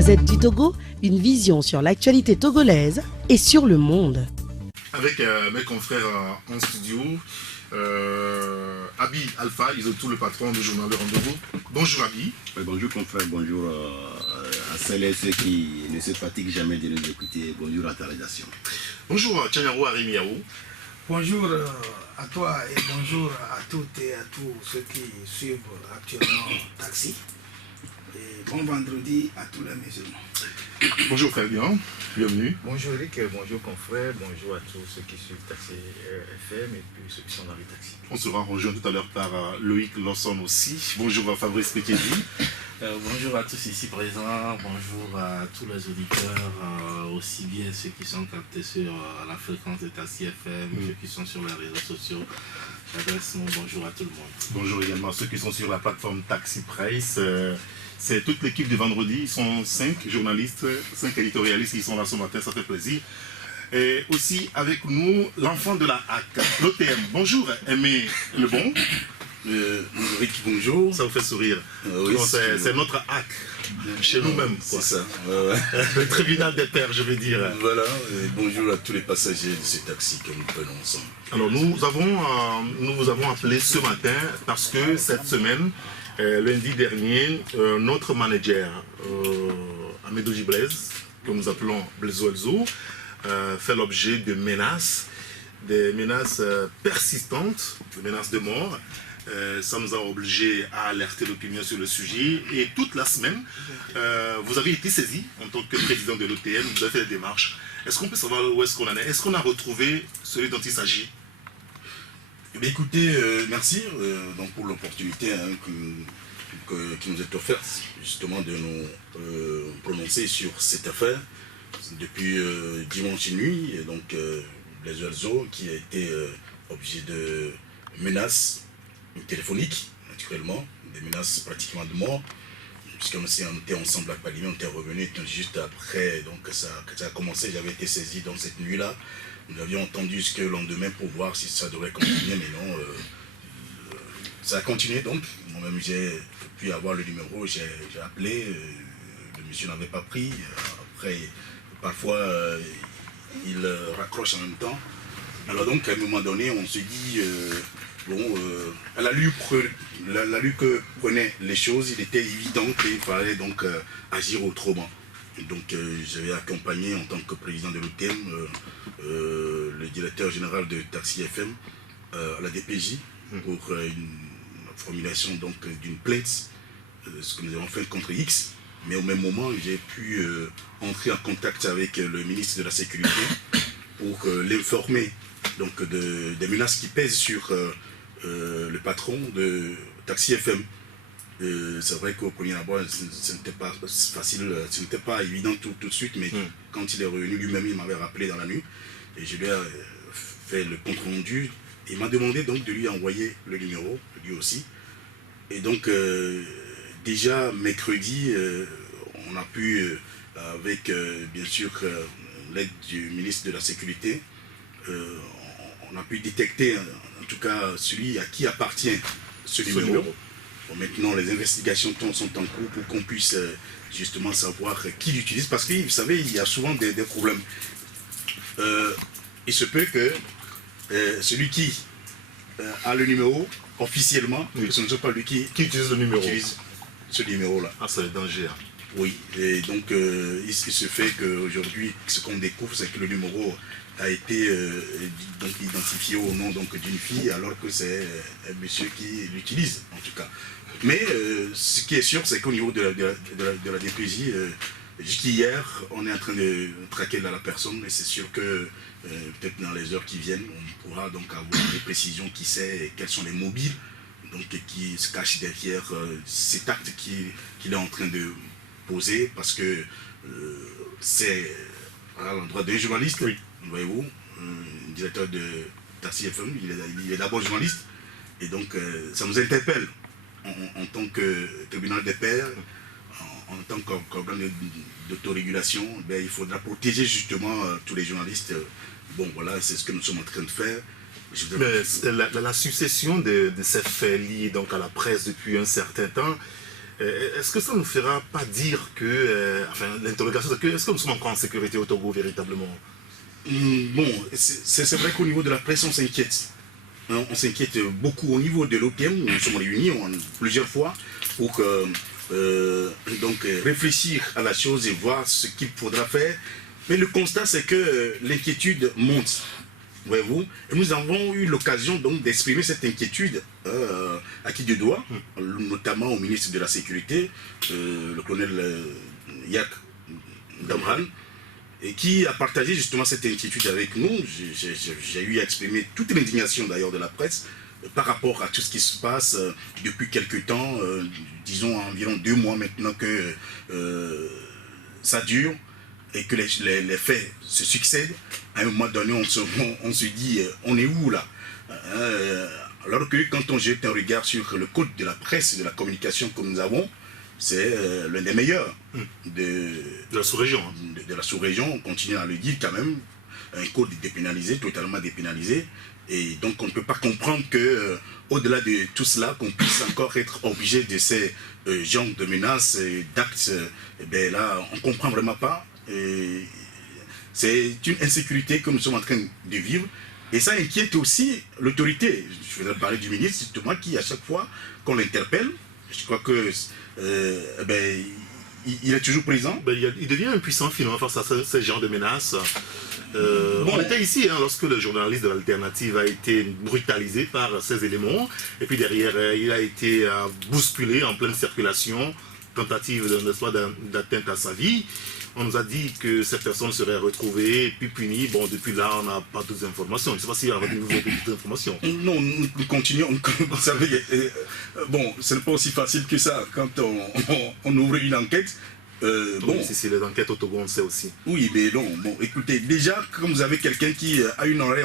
Gazette du Togo, une vision sur l'actualité togolaise et sur le monde. Avec mes confrères en studio, Abi Alpha, ils ont tout le patron du journal Le Rendez-vous. Bonjour Abi. Bonjour confrère, bonjour à celles et ceux qui ne se fatiguent jamais de nous écouter. Bonjour à ta rédaction. Bonjour Tchanyaro Arimiao. Bonjour à toi et bonjour à toutes et à tous ceux qui suivent actuellement Taxi. Et bon vendredi à tous les musulmans. Bonjour Fabien, bienvenue. Bonjour Eric, bonjour confrère, bonjour à tous ceux qui suivent Taxi FM et puis ceux qui sont dans les taxis. On sera rejoint tout à l'heure par Loïc Lawson aussi. Bonjour à Fabrice Pekézi. Bonjour à tous ici présents, bonjour à tous les auditeurs, aussi bien ceux qui sont captés sur la fréquence de Taxi FM, ceux qui sont sur les réseaux sociaux. J'adresse mon bonjour à tout le monde. Bonjour également à ceux qui sont sur la plateforme Taxi Price. C'est toute l'équipe de vendredi, ils sont 5 journalistes, 5 éditorialistes qui sont là ce matin, ça fait plaisir. Et aussi avec nous, l'enfant de la HAC, l'OTM. Bonjour Aimé Lebon. Rick, bonjour. Ça vous fait sourire. Oui, c'est notre HAC, chez nous-mêmes. C'est ça. Le tribunal des pairs, je veux dire. Voilà, et bonjour à tous les passagers de ce taxi que nous prenons ensemble. Alors nous vous avons appelé ce matin parce que cette semaine, lundi dernier, notre manager, Amédoji Blaise, que nous appelons Blaisoelzo, fait l'objet de menaces, des menaces persistantes, des menaces de mort. Ça nous a obligés à alerter l'opinion sur le sujet. Et toute la semaine, vous avez été saisi en tant que président de l'OTM, vous avez fait des démarches. Est-ce qu'on peut savoir où est-ce qu'on en est? Est-ce qu'on a retrouvé celui dont il s'agit? Écoutez, merci donc pour l'opportunité qui nous est offerte justement de nous prononcer sur cette affaire depuis dimanche nuit. Et donc Blaisoelzo qui a été objet de menaces téléphoniques, naturellement, des menaces pratiquement de mort, puisqu'on était ensemble à Palimé, on était revenus juste après, donc ça a commencé, j'avais été saisi dans cette nuit-là. Nous avions entendu jusqu'au lendemain pour voir si ça devrait continuer, mais non, ça a continué donc. Moi-même, j'ai pu avoir le numéro, j'ai appelé, le monsieur n'avait pas pris. Après, parfois, il raccroche en même temps. Alors donc, à un moment donné, on se dit, à la lutte que prenaient les choses, il était évident qu'il fallait donc agir autrement. Donc j'avais accompagné en tant que président de l'OTM le directeur général de Taxi FM à la DPJ pour une formulation donc d'une plainte, ce que nous avons fait contre X. Mais au même moment, j'ai pu entrer en contact avec le ministre de la Sécurité pour l'informer donc des menaces qui pèsent sur le patron de Taxi FM. C'est vrai qu'au premier abord, ce n'était pas facile, ce n'était pas évident tout de suite, mais quand il est revenu lui-même, il m'avait rappelé dans la nuit, et je lui ai fait le compte rendu. Il m'a demandé donc de lui envoyer le numéro, lui aussi. Et donc, déjà mercredi, on a pu, avec bien sûr l'aide du ministre de la Sécurité, on a pu détecter en tout cas celui à qui appartient ce numéro. Bon, maintenant, les investigations sont en cours pour qu'on puisse justement savoir qui l'utilise, parce que vous savez, il y a souvent des problèmes. Il se peut que celui qui a le numéro officiellement, ce ne soit pas lui qui utilise le numéro. Utilise ce numéro-là. Ah, c'est le danger. Hein. Oui, et donc il se fait qu'aujourd'hui, ce qu'on découvre, c'est que le numéro a été donc identifié au nom d'une fille, alors que c'est un monsieur qui l'utilise, en tout cas. Mais ce qui est sûr, c'est qu'au niveau de la DPJ, jusqu'hier, on est en train de traquer la personne, et c'est sûr que peut-être dans les heures qui viennent, on pourra donc avoir des précisions qui sait et quels sont les mobiles donc, qui se cachent derrière cet acte qu'il est en train de poser, parce que c'est à l'endroit d'un journaliste, oui. Voyez-vous, directeur de Taxi FM, il est d'abord journaliste, et donc ça nous interpelle en tant que tribunal des pairs, en tant qu'organe d'autorégulation. Ben, il faudra protéger justement tous les journalistes. Bon voilà, c'est ce que nous sommes en train de faire. Mais la succession de ces faits liés donc à la presse depuis un certain temps, Est-ce que ça ne nous fera pas dire que, enfin, l'interrogation, c'est que est-ce que nous sommes encore en sécurité au Togo véritablement? Bon, c'est vrai qu'au niveau de la presse, on s'inquiète. Hein, on s'inquiète beaucoup au niveau de l'OPM. Nous sommes réunis plusieurs fois pour donc réfléchir à la chose et voir ce qu'il faudra faire. Mais le constat, c'est que l'inquiétude monte. Voyez-vous, et nous avons eu l'occasion donc d'exprimer cette inquiétude à qui de doigt, notamment au ministre de la Sécurité, le colonel Yak Damran, et qui a partagé justement cette inquiétude avec nous. J'ai eu à exprimer toute l'indignation d'ailleurs de la presse par rapport à tout ce qui se passe depuis quelques temps, disons environ 2 mois maintenant que ça dure et que les faits se succèdent. À un moment donné, on se dit, on est où là? Alors que quand on jette un regard sur le code de la presse et de la communication que nous avons, c'est l'un des meilleurs de la sous-région. De la sous-région, on continue à le dire quand même, un code dépénalisé, totalement dépénalisé. Et donc on ne peut pas comprendre que, au-delà de tout cela, qu'on puisse encore être obligé de ces genres de menaces, d'actes. Ben là, on ne comprend vraiment pas. C'est une insécurité que nous sommes en train de vivre. Et ça inquiète aussi l'autorité. Je voudrais parler du ministre, justement, qui, à chaque fois qu'on l'interpelle, je crois que il est toujours présent. Il devient impuissant finalement face à ce genre de menaces. On était ici lorsque le journaliste de l'Alternative a été brutalisé par ces éléments. Et puis derrière, il a été bousculé en pleine circulation, tentative d'atteinte à sa vie. On nous a dit que cette personne serait retrouvée, puis punie. Bon, depuis là, on n'a pas toutes les informations. Je ne sais pas s'il y a de nouvelles informations. Non, nous continuons. Vous savez, bon, ce n'est pas aussi facile que ça quand on ouvre une enquête. Bon, si c'est les enquêtes au Togo, on le sait aussi. Oui, mais non. Bon, écoutez, déjà, quand vous avez quelqu'un qui a une oreille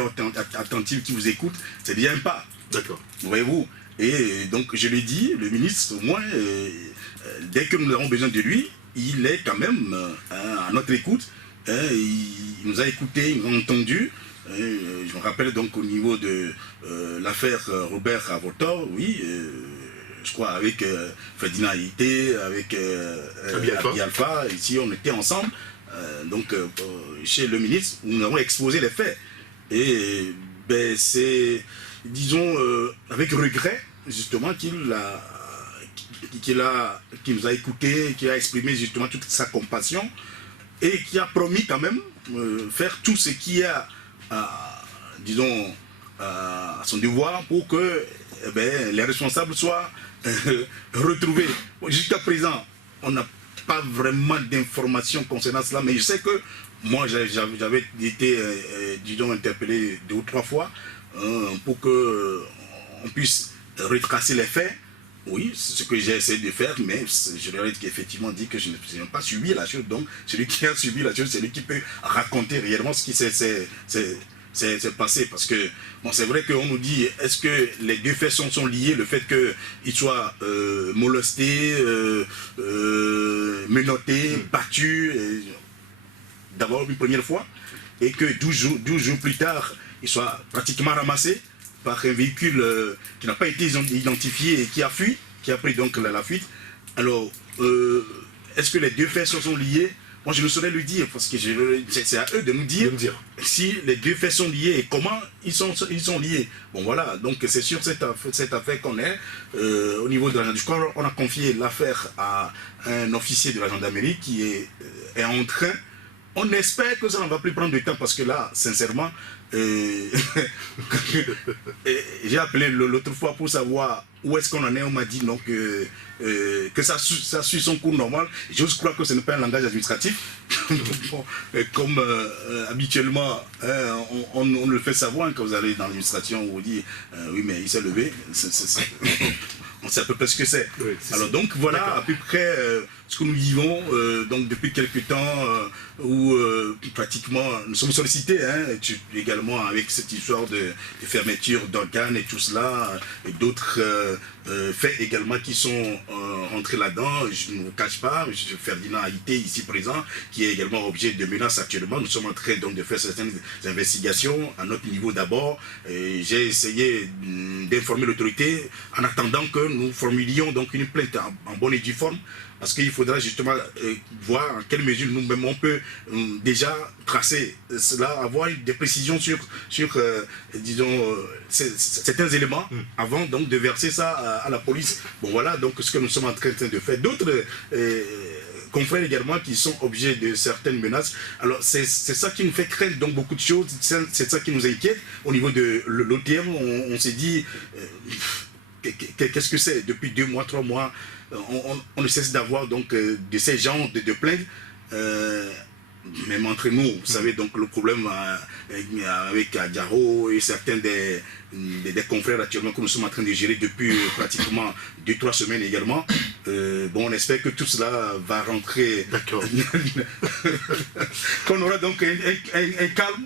attentive qui vous écoute, c'est déjà un pas. D'accord. Voyez-vous. Et donc, je l'ai dit, le ministre, au moins, dès que nous avons besoin de lui, il est quand même à notre écoute. Il nous a écoutés, il nous a entendus. Je me rappelle donc au niveau de l'affaire Robert Avotor, oui, je crois avec Ferdinand Haïté, avec Abi Alpha, ici on était ensemble. Donc chez le ministre, nous avons exposé les faits. Et c'est, disons, avec regret, justement, qu'il nous a écoutés, qui a exprimé justement toute sa compassion et qui a promis quand même faire tout ce qui a, disons, à son devoir pour que les responsables soient retrouvés. Jusqu'à présent, on n'a pas vraiment d'informations concernant cela, mais je sais que moi j'avais été, disons, interpellé 2 ou 3 fois pour qu'on puisse retracer les faits. Oui, c'est ce que j'ai essayé de faire, mais je leur ai effectivement dit que je n'ai pas subi la chose. Donc, celui qui a subi la chose, c'est lui qui peut raconter réellement ce qui s'est passé. Parce que, bon, c'est vrai qu'on nous dit, est-ce que les 2 faits sont liés? Le fait qu'il soit molesté, menotté, battu, d'abord une première fois, et que 12 jours plus tard, il soit pratiquement ramassé par un véhicule qui n'a pas été identifié et qui a fui, qui a pris donc la fuite. Alors, est-ce que les 2 faits sont liés? Moi, je ne saurais le dire, parce que c'est à eux de nous dire si les 2 faits sont liés et comment ils sont liés. Bon, voilà, donc c'est sur cette affaire qu'on est. Au niveau de la gendarmerie, on a confié l'affaire à un officier de la gendarmerie qui est en train. On espère que ça ne va plus prendre de temps, parce que là, sincèrement, j'ai appelé l'autre fois pour savoir où est-ce qu'on en est. On m'a dit non, que ça suit son cours normal. J'ose croire que ce n'est pas un langage administratif. Bon, comme habituellement, on le fait savoir quand vous allez dans l'administration, on vous dit oui, mais il s'est levé. On sait à peu près ce que c'est. Oui, alors donc voilà à peu près ce que nous vivons donc depuis quelques temps où pratiquement nous sommes sollicités également avec cette histoire de fermeture d'organes et tout cela, et d'autres faits également qui sont rentrés là-dedans. Je ne vous cache pas, M. Ferdinand Haïté ici présent, qui est également objet de menaces actuellement. Nous sommes en train donc de faire certaines investigations à notre niveau d'abord. J'ai essayé d'informer l'autorité en attendant que nous formulions donc une plainte en bonne et due forme, parce qu'il faudra justement voir en quelle mesure nous-mêmes on peut déjà tracer cela, avoir des précisions sur disons, certains éléments avant donc de verser ça à la police. Bon voilà donc ce que nous sommes en train de faire. D'autres confrères également qui sont objets de certaines menaces. Alors c'est ça qui nous fait craindre donc beaucoup de choses, c'est ça qui nous inquiète. Au niveau de l'OTM, on s'est dit, qu'est-ce que c'est? Depuis 2 mois, 3 mois, on ne cesse d'avoir donc de ces genres de plaintes. Même entre nous, vous savez, donc le problème avec Adjaro et certains des confrères actuellement que nous sommes en train de gérer depuis pratiquement 2-3 semaines également. Bon, on espère que tout cela va rentrer. D'accord. Qu'on aura donc un calme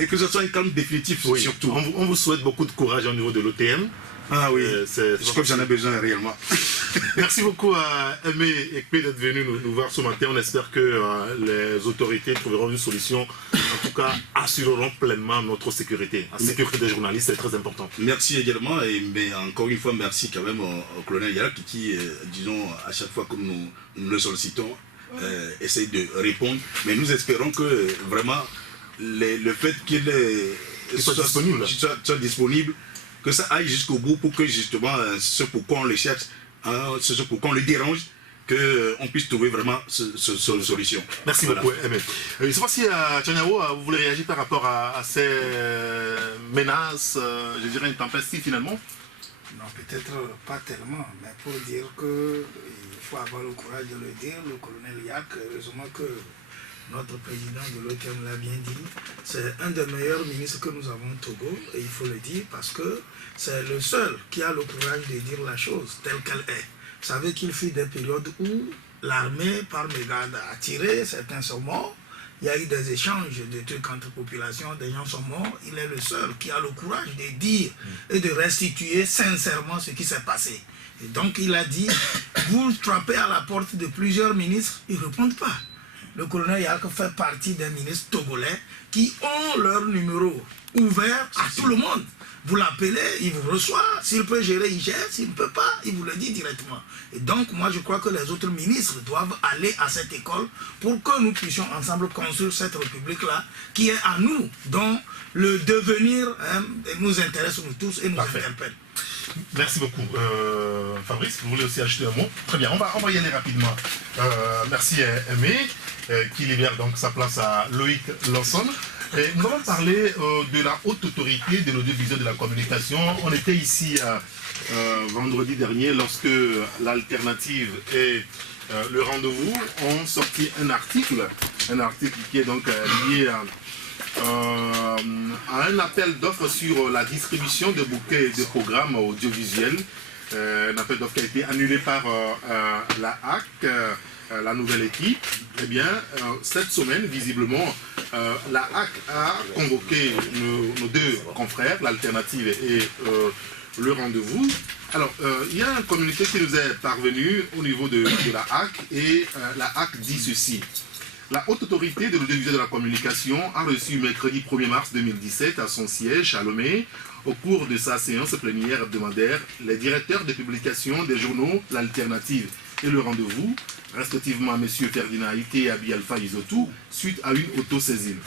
et que ce soit un calme définitif surtout. On vous souhaite beaucoup de courage au niveau de l'OTM. Ah oui, je crois que j'en ai besoin réellement. Merci beaucoup à Aimé Ekpe d'être venu nous voir ce matin. On espère que les autorités trouveront une solution. En tout cas, assureront pleinement notre sécurité. La sécurité des journalistes, c'est très important. Merci également, mais encore une fois, merci quand même au colonel Yarak qui, disons, à chaque fois que nous le sollicitons, essaye de répondre. Mais nous espérons que vraiment, le fait qu'il soit disponible, que ça aille jusqu'au bout pour que justement ce pourquoi on le cherche, ce pourquoi on le dérange, qu'on puisse trouver vraiment cette solution. Merci beaucoup, Aimé. Je ne sais pas si Tchaniawo, vous voulez réagir par rapport à ces menaces, je dirais une tempestive finalement? Non, peut-être pas tellement, mais pour dire qu'il faut avoir le courage de le dire, le colonel Yak, heureusement que notre président de l'OTM l'a bien dit, c'est un des meilleurs ministres que nous avons au Togo, et il faut le dire parce que c'est le seul qui a le courage de dire la chose telle qu'elle est. Vous savez qu'il fut des périodes où l'armée, par mégarde, a tiré, certains sont morts, il y a eu des échanges de trucs entre populations, des gens sont morts, il est le seul qui a le courage de dire et de restituer sincèrement ce qui s'est passé. Et donc il a dit, vous frappez à la porte de plusieurs ministres, ils ne répondent pas. Le colonel Yark fait partie des ministres togolais qui ont leur numéro ouvert à tout le monde. Vous l'appelez, il vous reçoit. S'il peut gérer, il gère. S'il ne peut pas, il vous le dit directement. Et donc, moi, je crois que les autres ministres doivent aller à cette école pour que nous puissions ensemble construire cette république-là qui est à nous, dont le devenir nous intéresse nous tous et nous interpelle. Merci beaucoup. Fabrice, vous voulez aussi ajouter un mot? Très bien, on va y aller rapidement. Merci Aimé, qui libère donc sa place à Loïc Lawson. Nous allons parler de la haute autorité de l'audiovisuel de la communication. On était ici vendredi dernier lorsque l'alternative et le rendez-vous ont sorti un article qui est donc lié à un appel d'offres sur la distribution de bouquets de programmes audiovisuels. Un appel d'offres qui a été annulé par la HAC, la nouvelle équipe. Eh bien, cette semaine, visiblement, la HAC a convoqué nos deux confrères, l'alternative et le rendez-vous. Alors, il y a un communiqué qui nous est parvenu au niveau de la HAC et la HAC dit ceci. La haute autorité de l'audiovisuel de la communication a reçu mercredi 1er mars 2017 à son siège à Lomé, au cours de sa séance plénière hebdomadaire, les directeurs de publication des journaux L'Alternative et Le Rendez-vous, respectivement M. Ferdinand Haïté et Abi Alpha Isotou, suite à une autosaisine.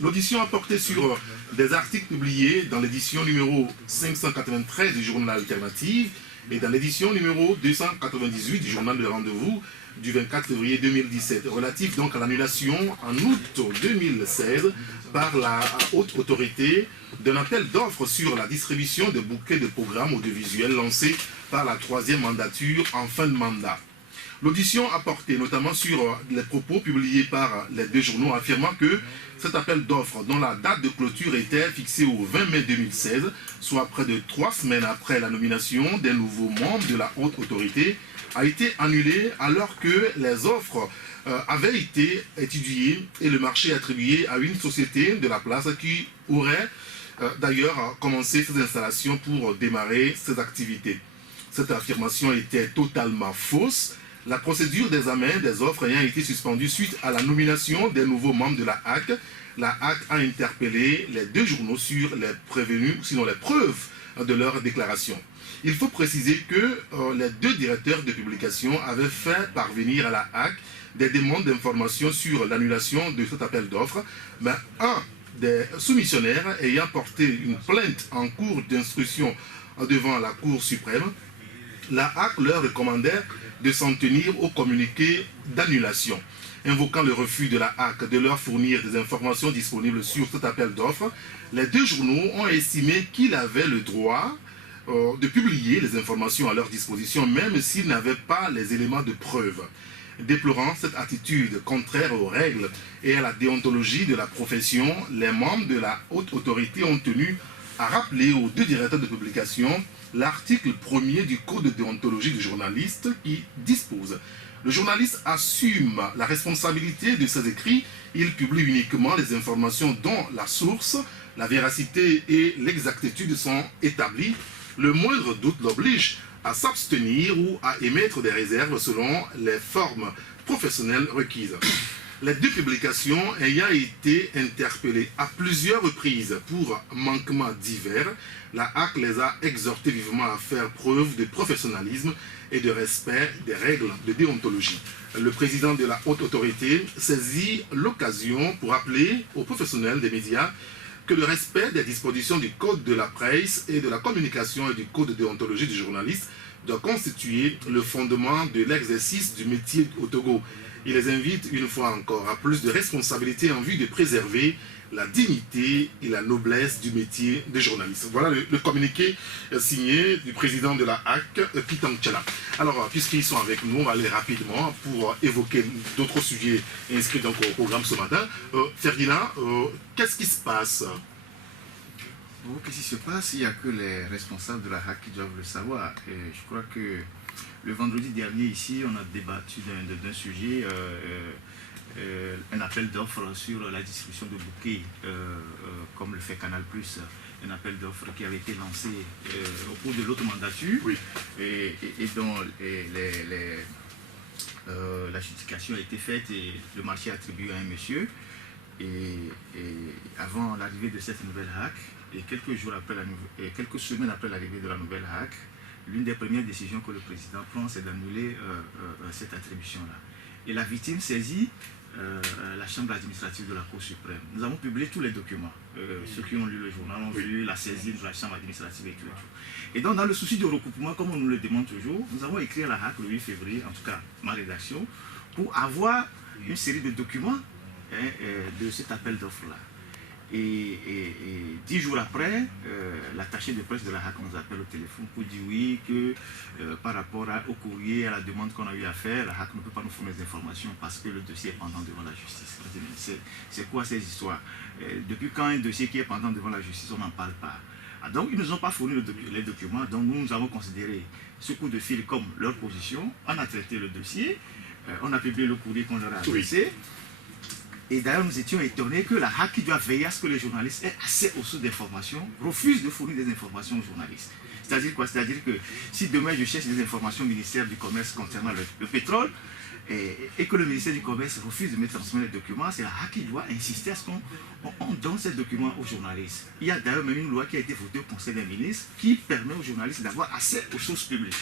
L'audition a porté sur des articles publiés dans l'édition numéro 593 du journal L'Alternative et dans l'édition numéro 298 du journal Le Rendez-vous du 24 février 2017, relatif donc à l'annulation en août 2016 par la haute autorité d'un appel d'offres sur la distribution de bouquets de programmes audiovisuels lancés par la 3e mandature en fin de mandat. L'audition a porté notamment sur les propos publiés par les deux journaux affirmant que cet appel d'offres, dont la date de clôture était fixée au 20 mai 2016, soit près de 3 semaines après la nomination des nouveaux membres de la haute autorité, a été annulé alors que les offres avaient été étudiées et le marché attribué à une société de la place qui aurait d'ailleurs commencé ses installations pour démarrer ses activités. Cette affirmation était totalement fausse. La procédure d'examen des offres ayant été suspendue suite à la nomination des nouveaux membres de la HAC a interpellé les deux journaux sur les prévenus, sinon les preuves de leur déclaration. Il faut préciser que les deux directeurs de publication avaient fait parvenir à la HAC des demandes d'informations sur l'annulation de cet appel d'offres, mais un des soumissionnaires ayant porté une plainte en cours d'instruction devant la Cour suprême, la HAC leur recommandait de s'en tenir au communiqué d'annulation. Invoquant le refus de la HAC de leur fournir des informations disponibles sur cet appel d'offres, les deux journaux ont estimé qu'ils avaient le droit de publier les informations à leur disposition, même s'ils n'avaient pas les éléments de preuve. Déplorant cette attitude contraire aux règles et à la déontologie de la profession, les membres de la haute autorité ont tenu à rappeler aux deux directeurs de publication l'article 1er du Code de déontologie du journaliste qui dispose: le journaliste assume la responsabilité de ses écrits, il publie uniquement les informations dont la source, la véracité et l'exactitude sont établies. Le moindre doute l'oblige à s'abstenir ou à émettre des réserves selon les formes professionnelles requises. Les deux publications ayant été interpellées à plusieurs reprises pour manquements divers, la HAC les a exhortés vivement à faire preuve de professionnalisme et de respect des règles de déontologie. Le président de la haute autorité saisit l'occasion pour rappeler aux professionnels des médias que le respect des dispositions du Code de la presse et de la communication et du Code de déontologie du journaliste doit constituer le fondement de l'exercice du métier au Togo. Il les invite une fois encore à plus de responsabilité en vue de préserver la dignité et la noblesse du métier de journaliste. Voilà le communiqué signé du président de la HAC, Kitang Tchala. Alors, puisqu'ils sont avec nous, on va aller rapidement pour évoquer d'autres sujets inscrits donc au programme ce matin. Ferdinand, qu'est-ce qui se passe? Qu'est-ce qui se passe? Il n'y a que les responsables de la HAC qui doivent le savoir. Et je crois que le vendredi dernier, ici, on a débattu d'un sujet, un appel d'offres sur la distribution de bouquets, comme le fait Canal+, un appel d'offres qui avait été lancé au cours de l'autre mandature, oui. et dont l'adjudication a été faite et le marché attribué à un monsieur. Et avant l'arrivée de cette nouvelle HAC, et quelques semaines après l'arrivée de la nouvelle HAC, l'une des premières décisions que le président prend, c'est d'annuler cette attribution-là. Et la victime saisit la chambre administrative de la Cour suprême. Nous avons publié tous les documents. Ceux qui ont lu le journal ont vu la saisie de la chambre administrative et tout. Et donc, dans le souci de recoupement, comme on nous le demande toujours, nous avons écrit à la HAC le 8 février, en tout cas ma rédaction, pour avoir une série de documents de cet appel d'offres-là. Et 10 jours après, l'attaché de presse de la HAC nous appelle au téléphone pour dire oui, que par rapport au courrier, à la demande qu'on a eu à faire, la HAC ne peut pas nous fournir des informations parce que le dossier est pendant devant la justice. C'est quoi ces histoires? Depuis quand un dossier qui est pendant devant la justice, on n'en parle pas? Donc ils ne nous ont pas fourni les documents, donc nous avons considéré ce coup de fil comme leur position, on a traité le dossier, on a publié le courrier qu'on leur a adressé. Et d'ailleurs, nous étions étonnés que la HAC, qui doit veiller à ce que les journalistes aient assez aux sources d'informations, refuse de fournir des informations aux journalistes. C'est-à-dire quoi? C'est-à-dire que si demain je cherche des informations au ministère du Commerce concernant le pétrole, et que le ministère du Commerce refuse de me transmettre les documents, c'est la HAC qui doit insister à ce qu'on donne ces documents aux journalistes. Il y a d'ailleurs même une loi qui a été votée au Conseil des ministres qui permet aux journalistes d'avoir accès aux sources publiques.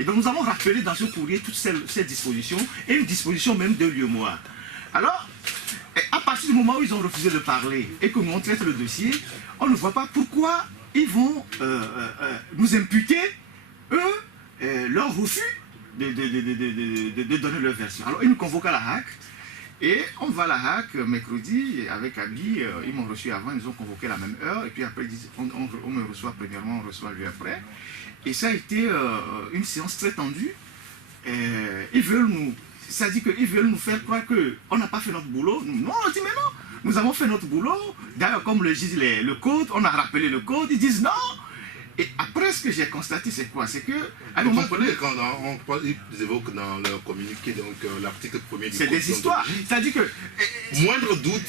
Et donc nous avons rappelé dans ce courrier toutes ces dispositions, et une disposition même de l'UEMOA. Alors, à partir du moment où ils ont refusé de parler et que nous on traite le dossier, on ne voit pas pourquoi ils vont nous imputer, eux, leur refus de donner leur version. Alors, ils nous convoquent à la HAC et on va à la HAC mercredi avec Abi, ils m'ont reçu avant, ils nous ont convoqué à la même heure et puis après ils disent on me reçoit premièrement, on reçoit lui après. Et ça a été une séance très tendue. Ils veulent nous... C'est-à-dire qu'ils veulent nous faire croire qu'on n'a pas fait notre boulot. Non, on dit mais non, nous avons fait notre boulot. D'ailleurs, comme le dit le code, on a rappelé le code, ils disent non. Et après, ce que j'ai constaté, c'est quoi? C'est que... Vous comprenez, quand ils évoquent dans leur communiqué, donc l'article 1er du c'est des histoires. C'est-à-dire que... moindre doute...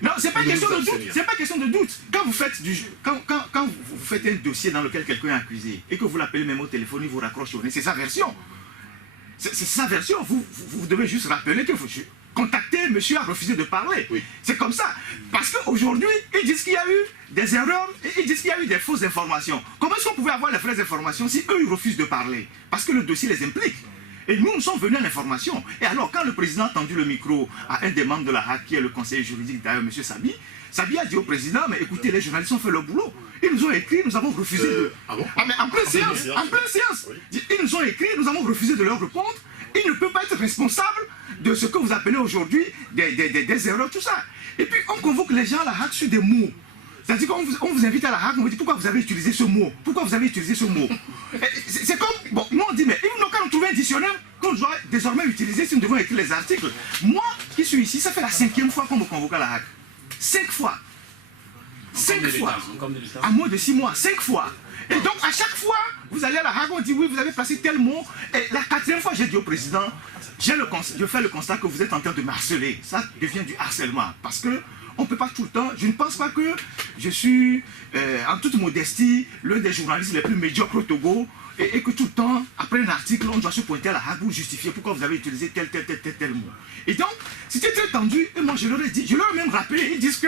Non, c'est pas question de doute. C'est pas question de doute. Quand vous faites quand vous faites un dossier dans lequel quelqu'un est accusé et que vous l'appelez même au téléphone, il vous raccroche au nez, c'est sa version. C'est sa version. Vous devez juste rappeler que contacté, monsieur a refusé de parler. Oui. C'est comme ça. Parce qu'aujourd'hui, ils disent qu'il y a eu des erreurs, ils disent qu'il y a eu des fausses informations. Comment est-ce qu'on pouvait avoir les vraies informations si eux, ils refusent de parler? Parce que le dossier les implique. Et nous sommes venus à l'information. Et alors, quand le président a tendu le micro à un des membres de la HAC, qui est le conseiller juridique d'ailleurs, M. Sabi, Sabi a dit au président, mais écoutez, les journalistes ont fait leur boulot. Ils nous ont écrit, nous avons refusé de... Ah bon? Ah mais en pleine séance, en pleine séance. Ils nous ont écrit, nous avons refusé de leur répondre. Ils ne peuvent pas être responsables de ce que vous appelez aujourd'hui des erreurs, tout ça. Et puis, on convoque les gens à la HAC sur des mots. C'est-à-dire qu'on vous invite à la HAC, on vous dit pourquoi vous avez utilisé ce mot? Pourquoi vous avez utilisé ce mot? C'est comme, bon, nous on dit, mais nous quand on trouve un dictionnaire qu'on doit désormais utiliser si nous devons écrire les articles. Moi qui suis ici, ça fait la 5e fois qu'on me convoque à la HAC. 5 fois. 5 fois. À moins de 6 mois, 5 fois. Et donc à chaque fois, vous allez à la HAC, on dit oui, vous avez placé tel mot. Et la 4e fois, j'ai dit au président, je fais le constat que vous êtes en train de me harceler. Ça devient du harcèlement. Parce que on ne peut pas tout le temps, je ne pense pas que je suis, en toute modestie, l'un des journalistes les plus médiocres au Togo, et que tout le temps, après un article, on doit se pointer à la HAC pour justifier pourquoi vous avez utilisé tel mot. Et donc, c'était très tendu, et moi je leur ai dit, je leur ai même rappelé, ils disent que,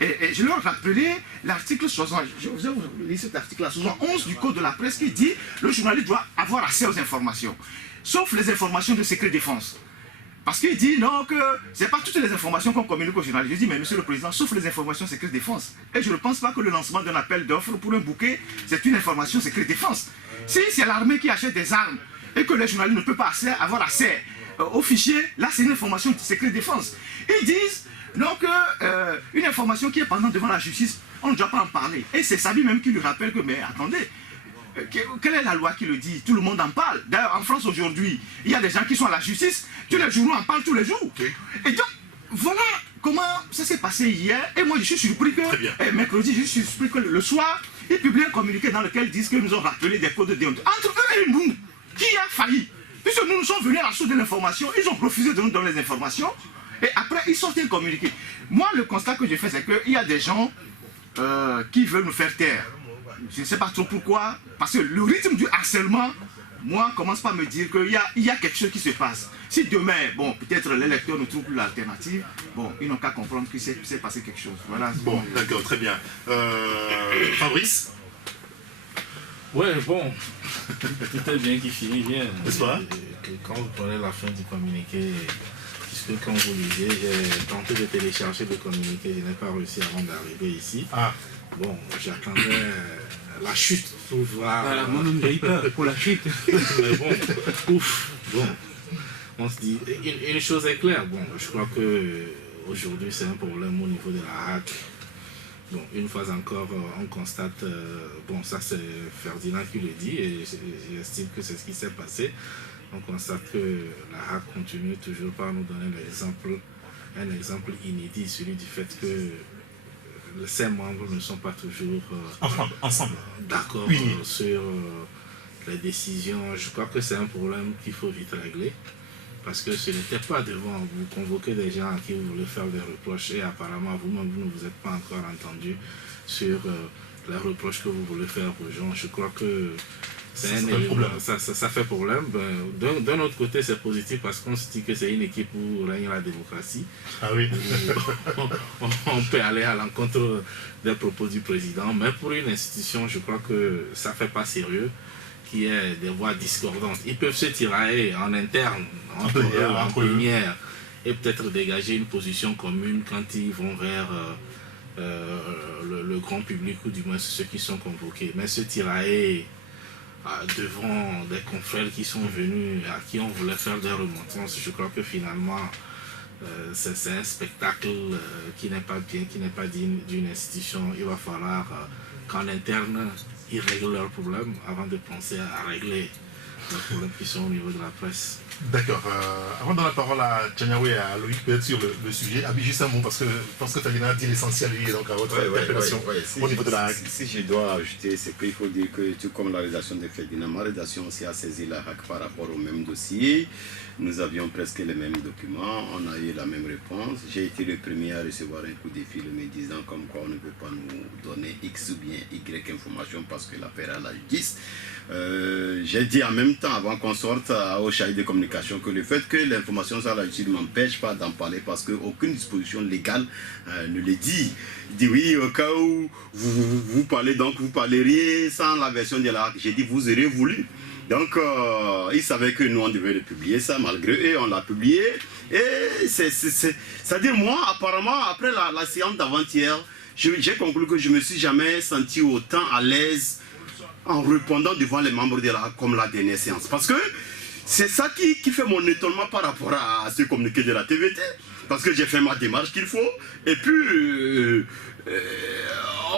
et je leur ai rappelé l'article 60, je vous ai lu cet article-là, 71 du Code de la presse qui dit le journaliste doit avoir accès aux informations, sauf les informations de secret défense. Parce qu'il dit non, que ce n'est pas toutes les informations qu'on communique aux journalistes. Je dis, mais monsieur le président, sauf les informations secret défense. Et je ne pense pas que le lancement d'un appel d'offres pour un bouquet, c'est une information secret défense. Si c'est l'armée qui achète des armes et que les journalistes ne peuvent pas avoir accès au fichier, là c'est une information secret défense. Ils disent non, que une information qui est pendant devant la justice, on ne doit pas en parler. Et c'est Sabi même qui lui rappelle que, mais attendez, quelle est la loi qui le dit? Tout le monde en parle. D'ailleurs, en France aujourd'hui, il y a des gens qui sont à la justice, tous les journaux en parlent tous les jours. Et donc, voilà comment ça s'est passé hier. Et moi, je suis surpris que, mercredi, je suis surpris que le soir, ils publient un communiqué dans lequel ils disent que nous ont rappelé des codes de déontologie. Entre eux et nous, qui a failli? Puisque nous sommes venus à la source de l'information, ils ont refusé de nous donner les informations. Et après, ils sortent un communiqué. Moi, le constat que j'ai fait, c'est qu'il y a des gens qui veulent nous faire taire. Je ne sais pas trop pourquoi, parce que le rythme du harcèlement, moi, commence par me dire qu'il y a quelque chose qui se passe. Si demain, bon, peut-être les lecteurs ne trouvent plus l'alternative, bon, ils n'ont qu'à comprendre qu'il s'est passé quelque chose. Voilà. Bon, d'accord, très bien. Fabrice? Ouais, bon, tout est bien qui finit bien. N'est-ce pas? Quand vous prenez la fin du communiqué, puisque quand vous lisez, j'ai tenté de télécharger le communiqué, je n'ai pas réussi avant d'arriver ici. Ah. Bon, j'attendais la chute pour voir... Voilà, moi-même j'ai eu peur pour la chute. Mais bon, ouf, bon, on se dit, une chose est claire, bon, je crois qu'aujourd'hui c'est un problème au niveau de la HAC. Bon, une fois encore, on constate, bon, ça c'est Ferdinand qui le dit, et j'estime que c'est ce qui s'est passé. On constate que la HAC continue toujours par nous donner un exemple inédit, celui du fait que ses membres ne sont pas toujours ensemble d'accord sur les décisions. Je crois que c'est un problème qu'il faut vite régler, parce que ce n'était pas devant vous convoquer des gens à qui vous voulez faire des reproches, et apparemment vous-même vous ne vous êtes pas encore entendu sur les reproches que vous voulez faire aux gens. Je crois que c'est un élément, ça fait problème. D'un autre côté, c'est positif parce qu'on se dit que c'est une équipe où règne la démocratie. Ah oui. On peut aller à l'encontre des propos du président, mais pour une institution, je crois que ça ne fait pas sérieux qu'il y ait des voix discordantes. Ils peuvent se tirailler en interne, en plénière, et peut-être dégager une position commune quand ils vont vers le grand public, ou du moins ceux qui sont convoqués. Mais se tirailler devant des confrères qui sont venus, à qui on voulait faire des remontrances, je crois que finalement c'est un spectacle qui n'est pas bien, qui n'est pas digne d'une institution. Il va falloir qu'en interne ils règlent leurs problèmes avant de penser à régler les problèmes qui sont au niveau de la presse. D'accord. Avant de donner la parole à Tchaniaoué et à Loïc, peut-être sur le sujet, Abi, juste un mot, parce que je pense que Ferdinand a dit l'essentiel lié donc à votre interpellation au niveau de la HAC. Si je dois ajouter, c'est qu'il faut dire que, tout comme la rédaction de Ferdinand, ma rédaction aussi a saisi la HAC par rapport au même dossier. Nous avions presque les mêmes documents, on a eu la même réponse. J'ai été le premier à recevoir un coup de fil me disant comme quoi on ne peut pas nous donner X ou bien Y information parce que l'affaire est à la justice. J'ai dit en même temps, avant qu'on sorte au chai de communication, explication que le fait que l'information soit là-dessus ne m'empêche pas d'en parler parce qu'aucune disposition légale ne le dit. Il dit oui, au cas où vous parlez, donc vous parleriez sans la version de la HAC. J'ai dit vous auriez voulu. Donc, ils savaient que nous, on devait le publier, ça, malgré eux, on l'a publié. Et c'est-à-dire, moi, apparemment, après la séance d'avant-hier, j'ai conclu que je ne me suis jamais senti autant à l'aise en répondant devant les membres de la HAC comme la dernière séance. Parce que c'est ça qui fait mon étonnement par rapport à ce communiqué de la TVT. Parce que j'ai fait ma démarche qu'il faut. Et puis,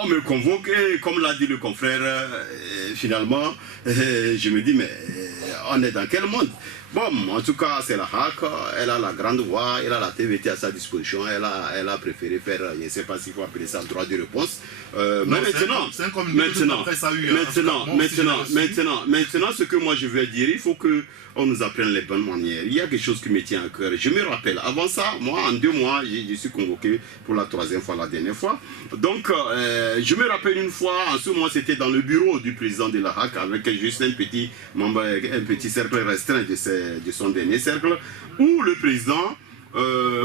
on me convoque et comme l'a dit le confrère, finalement, je me dis, mais on est dans quel monde? Bon, en tout cas, c'est la HAC, elle a la grande voix, elle a la TVT à sa disposition, elle a préféré faire, je ne sais pas s'il faut appeler ça droit de réponse. Maintenant, ce que moi je vais dire, il faut qu'on nous apprenne les bonnes manières. Il y a quelque chose qui me tient à cœur. Je me rappelle, avant ça, moi, en 2 mois, je suis convoqué pour la 3e fois, la dernière fois. Donc, je me rappelle une fois, en ce moment, c'était dans le bureau du président de la HAC, avec juste un petit membre, un petit cercle restreint de son dernier cercle, où le président,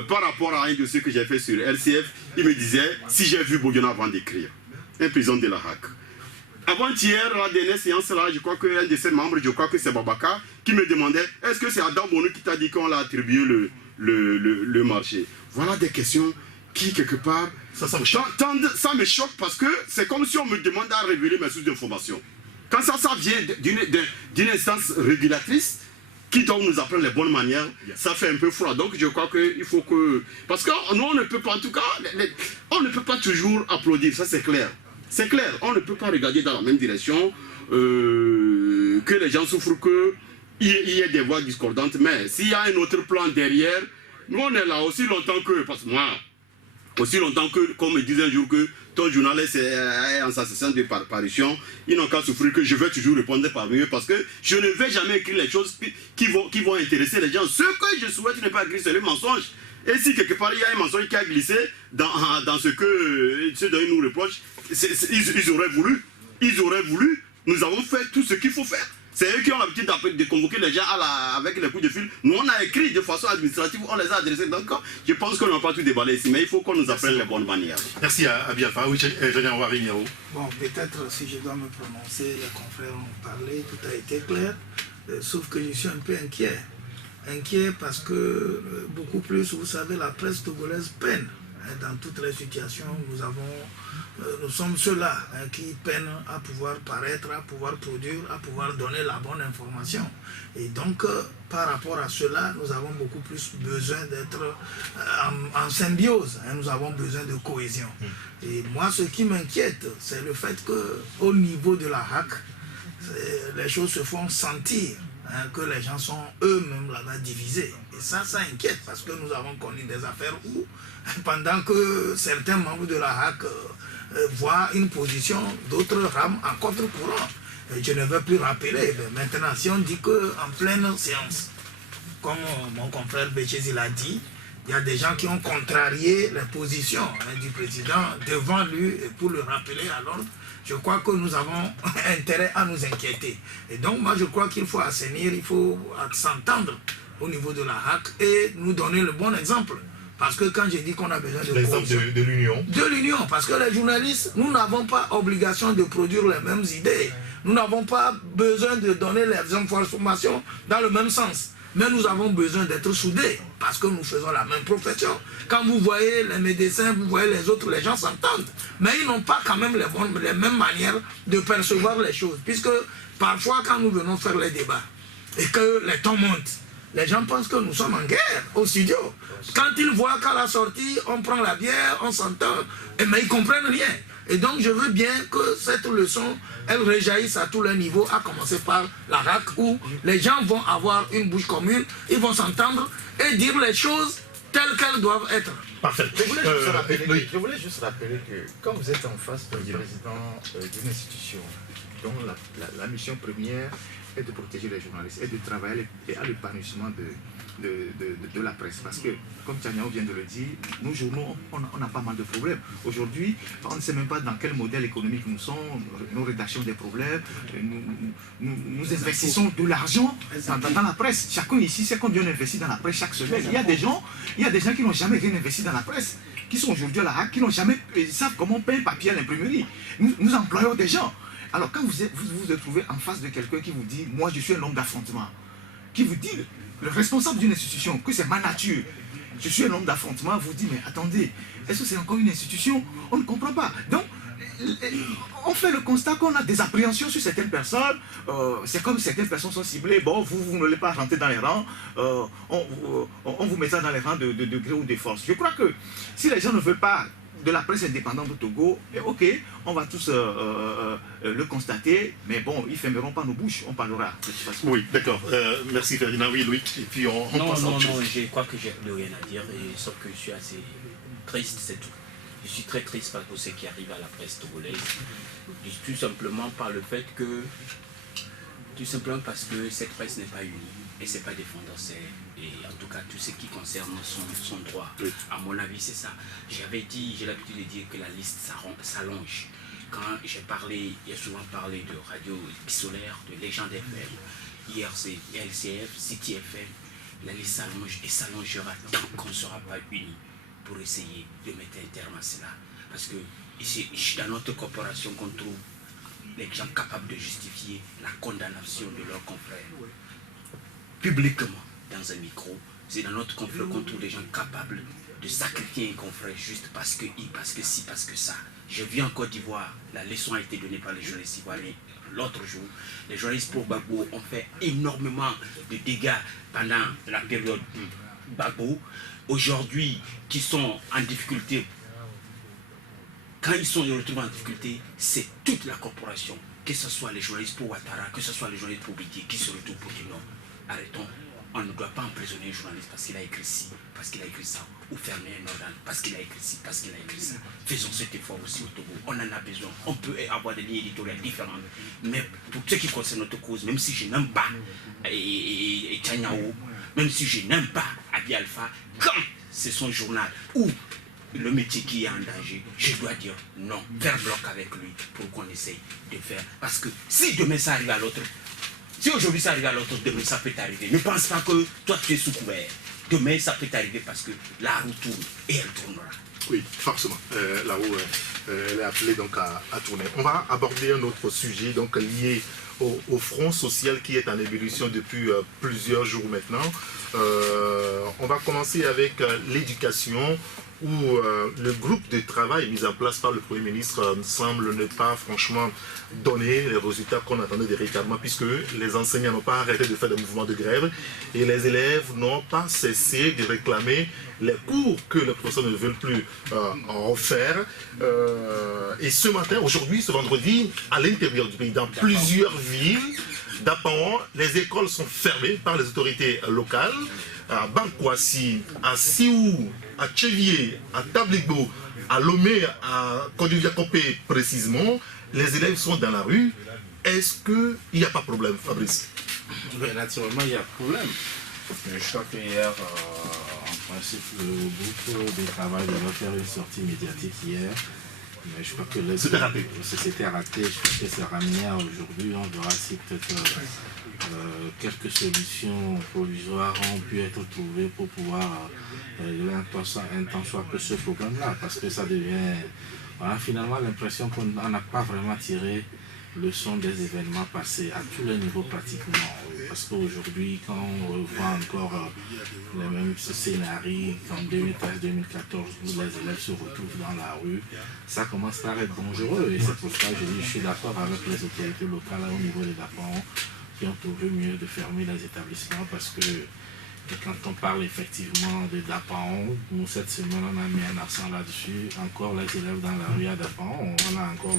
par rapport à un dossier que j'ai fait sur LCF, il me disait, si j'ai vu Boyona avant d'écrire, un président de la HAC. Avant-hier, la dernière séance là, je crois qu'un de ses membres, je crois que c'est Babaka, qui me demandait, est-ce que c'est Adam Bono qui t'a dit qu'on l'a attribué le marché? Voilà des questions qui, quelque part, ça me choque parce que c'est comme si on me demande à révéler mes sources d'information. Quand ça vient d'une instance régulatrice, qui doit nous apprendre les bonnes manières, ça fait un peu froid. Donc je crois qu'il faut que... Parce que nous, on ne peut pas, en tout cas, on ne peut pas toujours applaudir, ça c'est clair. C'est clair, on ne peut pas regarder dans la même direction, que les gens souffrent qu'il y ait des voix discordantes, mais s'il y a un autre plan derrière, nous on est là aussi longtemps que... Parce que moi, aussi longtemps que, comme me disait un jour que ton journaliste est en sa session de parution, ils n'ont qu'à souffrir que je vais toujours répondre parmi eux parce que je ne vais jamais écrire les choses qui vont intéresser les gens. Ce que je souhaite ne pas écrire, c'est le mensonge. Et si quelque part il y a un mensonge qui a glissé dans ce dont ils nous reprochent, ils auraient voulu, nous avons fait tout ce qu'il faut faire. C'est eux qui ont l'habitude de convoquer les gens avec les coups de fil. Nous, on a écrit de façon administrative, on les a adressés. Donc, je pense qu'on n'a pas tout déballé ici, mais il faut qu'on nous apprenne les bonnes manières. Merci à Biafra. Oui, Jean Warigno. Bon, peut-être si je dois me prononcer, les confrères ont parlé, tout a été clair. Sauf que je suis un peu inquiet. Inquiet parce que beaucoup plus, vous savez, la presse togolaise peine. Dans toutes les situations, nous sommes ceux-là qui peinent à pouvoir paraître, à pouvoir produire, à pouvoir donner la bonne information. Et donc, par rapport à cela, nous avons beaucoup plus besoin d'être en symbiose. Nous avons besoin de cohésion. Et moi, ce qui m'inquiète, c'est le fait qu'au niveau de la HAC, les choses se font sentir. Que les gens sont eux-mêmes là-bas divisés. Et ça inquiète parce que nous avons connu des affaires où, pendant que certains membres de la HAC voient une position, d'autres rament en contre-courant. Je ne veux plus rappeler, mais maintenant, si on dit qu'en pleine séance, comme mon confrère Béchézi l'a dit, il y a des gens qui ont contrarié les positions du président devant lui pour le rappeler à l'ordre. Je crois que nous avons intérêt à nous inquiéter. Et donc, moi, je crois qu'il faut assainir, il faut s'entendre au niveau de la HAC et nous donner le bon exemple. Parce que quand je dis qu'on a besoin de... L'exemple de l'union. De l'union, parce que les journalistes, nous n'avons pas obligation de produire les mêmes idées. Nous n'avons pas besoin de donner les informations dans le même sens. Mais nous avons besoin d'être soudés, parce que nous faisons la même profession. Quand vous voyez les médecins, vous voyez les autres, les gens s'entendent. Mais ils n'ont pas quand même les mêmes manières de percevoir les choses. Puisque parfois, quand nous venons faire les débats, et que les tons montent, les gens pensent que nous sommes en guerre au studio. Quand ils voient qu'à la sortie, on prend la bière, on s'entend, mais ils ne comprennent rien. Et donc, je veux bien que cette leçon, elle réjaillisse à tous les niveaux, à commencer par la HAC, où les gens vont avoir une bouche commune, ils vont s'entendre et dire les choses telles qu'elles doivent être. Parfait. Je voulais juste rappeler que quand vous êtes en face d'un président d'une institution dont la mission première est de protéger les journalistes et de travailler à l'épanouissement de la presse. Parce que, comme Tchaniao vient de le dire, nos journaux, on a pas mal de problèmes. Aujourd'hui, on ne sait même pas dans quel modèle économique nous sommes, nos rédactions des problèmes, nous investissons de l'argent dans la presse. Chacun ici sait combien on investit dans la presse chaque semaine. Il y a des gens qui n'ont jamais rien investi dans la presse, qui sont aujourd'hui à la HAC, qui n'ont jamais, ils savent comment on paye un papier à l'imprimerie. Nous employons des gens. Alors quand vous vous retrouvez en face de quelqu'un qui vous dit « moi je suis un homme d'affrontement », qui vous dit, le responsable d'une institution, que c'est ma nature, je suis un homme d'affrontement, vous dit « mais attendez, est-ce que c'est encore une institution ?» On ne comprend pas. Donc, on fait le constat qu'on a des appréhensions sur certaines personnes, c'est comme certaines personnes sont ciblées, bon, vous ne voulez pas rentrer dans les rangs, on vous met ça dans les rangs de gré ou de force. Je crois que si les gens ne veulent pas de la presse indépendante au Togo, ok, on va tous le constater, mais bon, ils ne fermeront pas nos bouches, on parlera de toute façon. Oui, d'accord. Merci Ferdinand. Oui, Louis, et puis on passe à autre chose. Non, je crois que j'ai plus rien à dire, sauf que je suis assez triste, c'est tout. Je suis très triste par tout ce qui arrive à la presse togolaise, tout simplement par le fait que, tout simplement parce que cette presse n'est pas unie, et c'est pas défendant, et en tout cas tout ce qui concerne son droit. Oui. À mon avis, c'est ça. J'ai l'habitude de dire que la liste s'allonge. Quand j'ai souvent parlé de radio solaire, de Légende FM, hier c'est LCF, City FM, la liste s'allonge et s'allongera tant qu'on ne sera pas unis pour essayer de mettre un terme à cela. Parce que ici, dans notre corporation qu'on trouve les gens capables de justifier la condamnation de leurs confrères publiquement dans un micro. C'est dans notre confrère qu'on trouve des gens capables de sacrifier un confrère juste parce que si, parce que ça. Je vis en Côte d'Ivoire, la leçon a été donnée par les journalistes ivoiriens l'autre jour. Les journalistes pour Gbagbo ont fait énormément de dégâts pendant la période Gbagbo. Aujourd'hui, qui sont en difficulté, quand ils se retrouvent en difficulté, c'est toute la corporation, que ce soit les journalistes pour Ouattara, que ce soit les journalistes pour Bidi, qui se retrouvent pour dire non, arrêtons, on ne doit pas emprisonner un journaliste parce qu'il a écrit ci, parce qu'il a écrit ça, ou fermer un organe parce qu'il a écrit ci, parce qu'il a écrit ça. Faisons cet effort aussi au Togo, on en a besoin, on peut avoir des lignes éditoriales différentes, mais pour ce qui concerne notre cause, même si je n'aime pas Tchaniao, même si je n'aime pas Abi Alpha, quand c'est son journal ou le métier qui est en danger, je dois dire non, faire bloc avec lui pour qu'on essaye de faire. Parce que si demain ça arrive à l'autre, si aujourd'hui ça arrive à l'autre, demain ça peut t'arriver. Ne pense pas que toi tu es sous couvert. Demain ça peut t'arriver parce que la roue tourne et elle tournera. Oui, forcément. La roue elle est appelée donc à tourner. On va aborder un autre sujet donc lié au Front social qui est en évolution depuis plusieurs jours maintenant. On va commencer avec l'éducation où le groupe de travail mis en place par le Premier ministre semble ne pas franchement donner les résultats qu'on attendait véritablement puisque les enseignants n'ont pas arrêté de faire des mouvements de grève et les élèves n'ont pas cessé de réclamer les cours que les professeurs ne veulent plus en faire. Et ce matin, aujourd'hui, ce vendredi, à l'intérieur du pays, dans plusieurs villes d'Apaon, les écoles sont fermées par les autorités locales. À Bankwasi, à Siou, à Tchevier, à Tabligbo, à Lomé, à Kodiviakopé précisément, les élèves sont dans la rue. Est-ce qu'il n'y a pas de problème, Fabrice? Oui, naturellement, il y a problème. Je crois qu'hier, en principe, le groupe de travail devait faire une sortie médiatique hier. Mais je crois que c'était raté. C'était raté. Je crois que c'est ramené à aujourd'hui. On verra si peut-être quelques solutions provisoires ont pu être trouvées pour pouvoir intensifier un peu ce problème-là. Parce que ça devient... On a finalement l'impression qu'on n'a pas vraiment tiré le son des événements passés à tous les niveaux pratiquement. Parce qu'aujourd'hui, quand on revoit encore les mêmes scénarios qu'en 2013-2014 où les élèves se retrouvent dans la rue, ça commence à être dangereux. Et c'est pour ça que je suis d'accord avec les autorités locales au niveau des DAPAN qui ont trouvé mieux de fermer les établissements parce que quand on parle effectivement de DAPAN, nous cette semaine on a mis un accent là-dessus, encore les élèves dans la rue à DAPAN, on a encore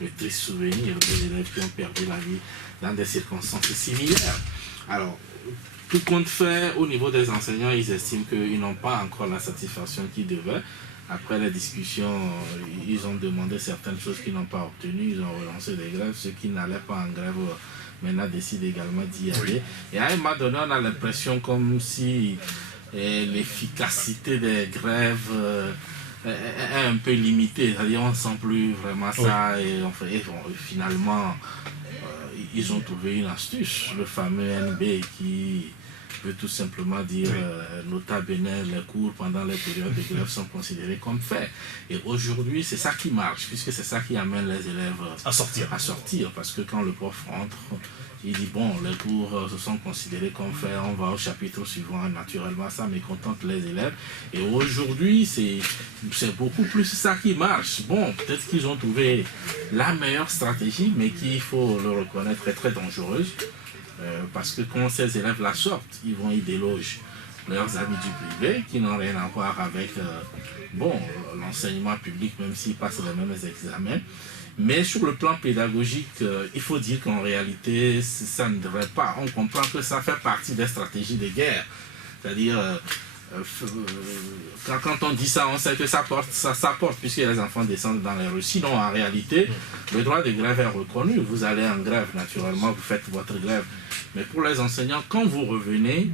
le triste souvenir des élèves qui ont perdu la vie dans des circonstances similaires. Alors, tout compte fait, au niveau des enseignants, ils estiment qu'ils n'ont pas encore la satisfaction qu'ils devaient. Après les discussions, ils ont demandé certaines choses qu'ils n'ont pas obtenues, ils ont relancé des grèves, ceux qui n'allaient pas en grève maintenant décide également d'y aller. Et à un moment donné, on a l'impression comme si l'efficacité des grèves est un peu limitée. C'est-à-dire on ne sent plus vraiment ça. Et finalement, ils ont trouvé une astuce, le fameux NB qui veut tout simplement dire nota bene, les cours pendant les périodes de grève sont considérés comme faits. Et aujourd'hui, c'est ça qui marche, puisque c'est ça qui amène les élèves à sortir. Parce que quand le prof rentre, il dit bon, les cours se sont considérés comme faits, on va au chapitre suivant. Naturellement, ça mécontente les élèves. Et aujourd'hui, c'est beaucoup plus ça qui marche. Bon, peut-être qu'ils ont trouvé la meilleure stratégie, mais qui, il faut le reconnaître, est très dangereuse. Parce que quand ces élèves la sortent, ils vont y déloger leurs amis du privé qui n'ont rien à voir avec l'enseignement public, même s'ils passent les mêmes examens. Mais sur le plan pédagogique, il faut dire qu'en réalité, ça ne devrait pas. On comprend que ça fait partie des stratégies de guerre. C'est-à-dire, quand on dit ça, on sait que ça porte, puisque les enfants descendent dans les rues. Sinon, en réalité, le droit de grève est reconnu. Vous allez en grève, naturellement, vous faites votre grève. Mais pour les enseignants, quand vous revenez,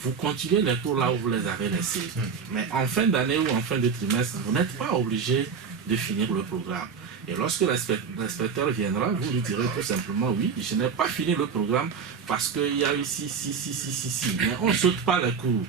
vous continuez les cours là où vous les avez laissés. Mais en fin d'année ou en fin de trimestre, vous n'êtes pas obligé de finir le programme. Et lorsque l'inspecteur viendra, vous lui direz tout simplement oui, je n'ai pas fini le programme parce qu'il y a eu si. Mais on ne saute pas les cours.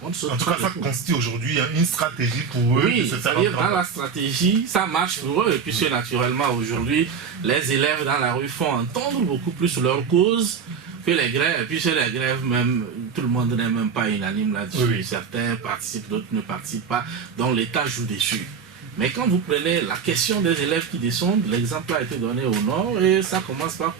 En tout cas, ça constitue aujourd'hui une stratégie pour eux. Oui, c'est-à-dire dans la stratégie, ça marche pour eux, puisque naturellement aujourd'hui, les élèves dans la rue font entendre beaucoup plus leur cause que les grèves. Puisque les grèves, même, tout le monde n'est même pas unanime là-dessus. Certains participent, d'autres ne participent pas, donc l'État joue dessus. Mais quand vous prenez la question des élèves qui descendent, l'exemple a été donné au nord et ça commence par...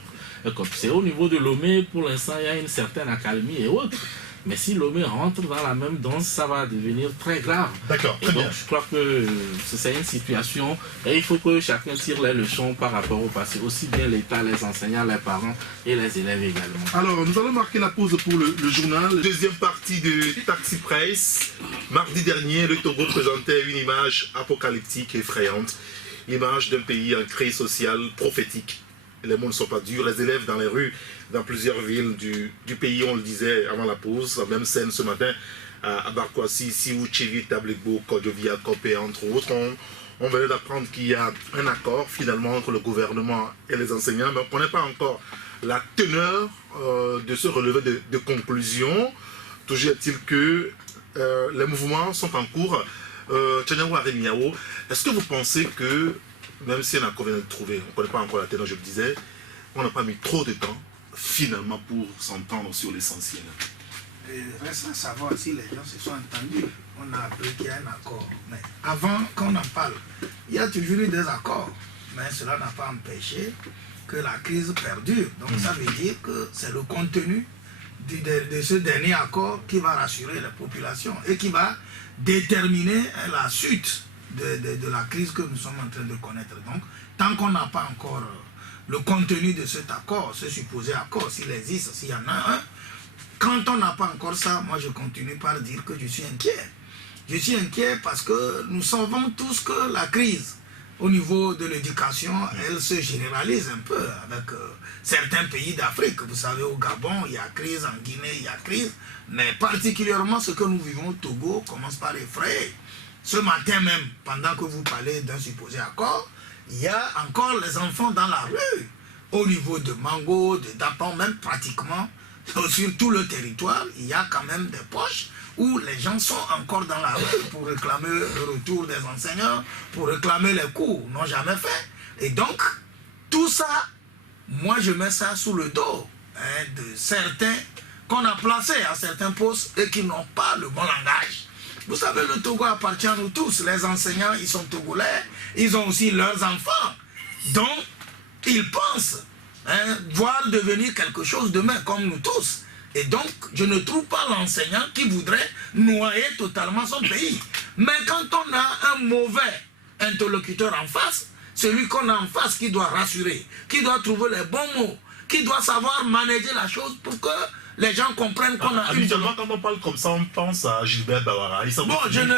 C'est au niveau de Lomé, pour l'instant, il y a une certaine accalmie et autres. Mais si Lomé rentre dans la même danse, ça va devenir très grave. D'accord, très bien. Je crois que c'est une situation et il faut que chacun tire les leçons par rapport au passé. Aussi bien l'État, les enseignants, les parents et les élèves également. Alors, nous allons marquer la pause pour le journal. Deuxième partie de Taxi Presse. Mardi dernier, le Togo présentait une image apocalyptique et effrayante. L'image d'un pays en crise sociale prophétique. Les mots ne sont pas durs. Les élèves dans les rues, dans plusieurs villes du pays, on le disait avant la pause, la même scène ce matin à Barkwasi, Siouchivi, Tablego, Kodjovia, Kopé, entre autres. On venait d'apprendre qu'il y a un accord finalement entre le gouvernement et les enseignants, mais on ne connaît pas encore la teneur de ce relevé de conclusion. Toujours est-il que les mouvements sont en cours. Tchanyaou Aremiao, est-ce que vous pensez que, même si un accord vient de trouver, on ne connaît pas encore la teneur, je le disais, on n'a pas mis trop de temps finalement pour s'entendre sur l'essentiel? Reste à savoir si les gens se sont entendus. On a appris qu'il y a un accord. Mais avant qu'on en parle, il y a toujours eu des accords. Mais cela n'a pas empêché que la crise perdure. Donc ça veut dire que c'est le contenu de ce dernier accord qui va rassurer la population et qui va déterminer la suite de la crise que nous sommes en train de connaître. Donc, tant qu'on n'a pas encore le contenu de cet accord, ce supposé accord, s'il existe, s'il y en a un, quand on n'a pas encore ça, moi je continue par dire que je suis inquiet. Je suis inquiet parce que nous savons tous que la crise au niveau de l'éducation, elle se généralise un peu avec certains pays d'Afrique. Vous savez, au Gabon, il y a crise, en Guinée, il y a crise, mais particulièrement ce que nous vivons au Togo commence par effrayer. Ce matin même, pendant que vous parlez d'un supposé accord, il y a encore les enfants dans la rue, au niveau de Mango, de Dapan, même pratiquement, sur tout le territoire, il y a quand même des poches où les gens sont encore dans la rue pour réclamer le retour des enseignants, pour réclamer les cours, n'ont jamais fait. Et donc, tout ça, moi je mets ça sous le dos de certains qu'on a placés à certains postes et qui n'ont pas le bon langage. Vous savez, le Togo appartient à nous tous. Les enseignants, ils sont togolais, ils ont aussi leurs enfants. Donc, ils pensent voir devenir quelque chose demain, comme nous tous. Et donc, je ne trouve pas l'enseignant qui voudrait noyer totalement son pays. Mais quand on a un mauvais interlocuteur en face, celui qu'on a en face qui doit rassurer, qui doit trouver les bons mots, qui doit savoir manager la chose pour que les gens comprennent qu'on a habituellement, quand on parle comme ça, on pense à Gilbert Bawara. Bon, je ne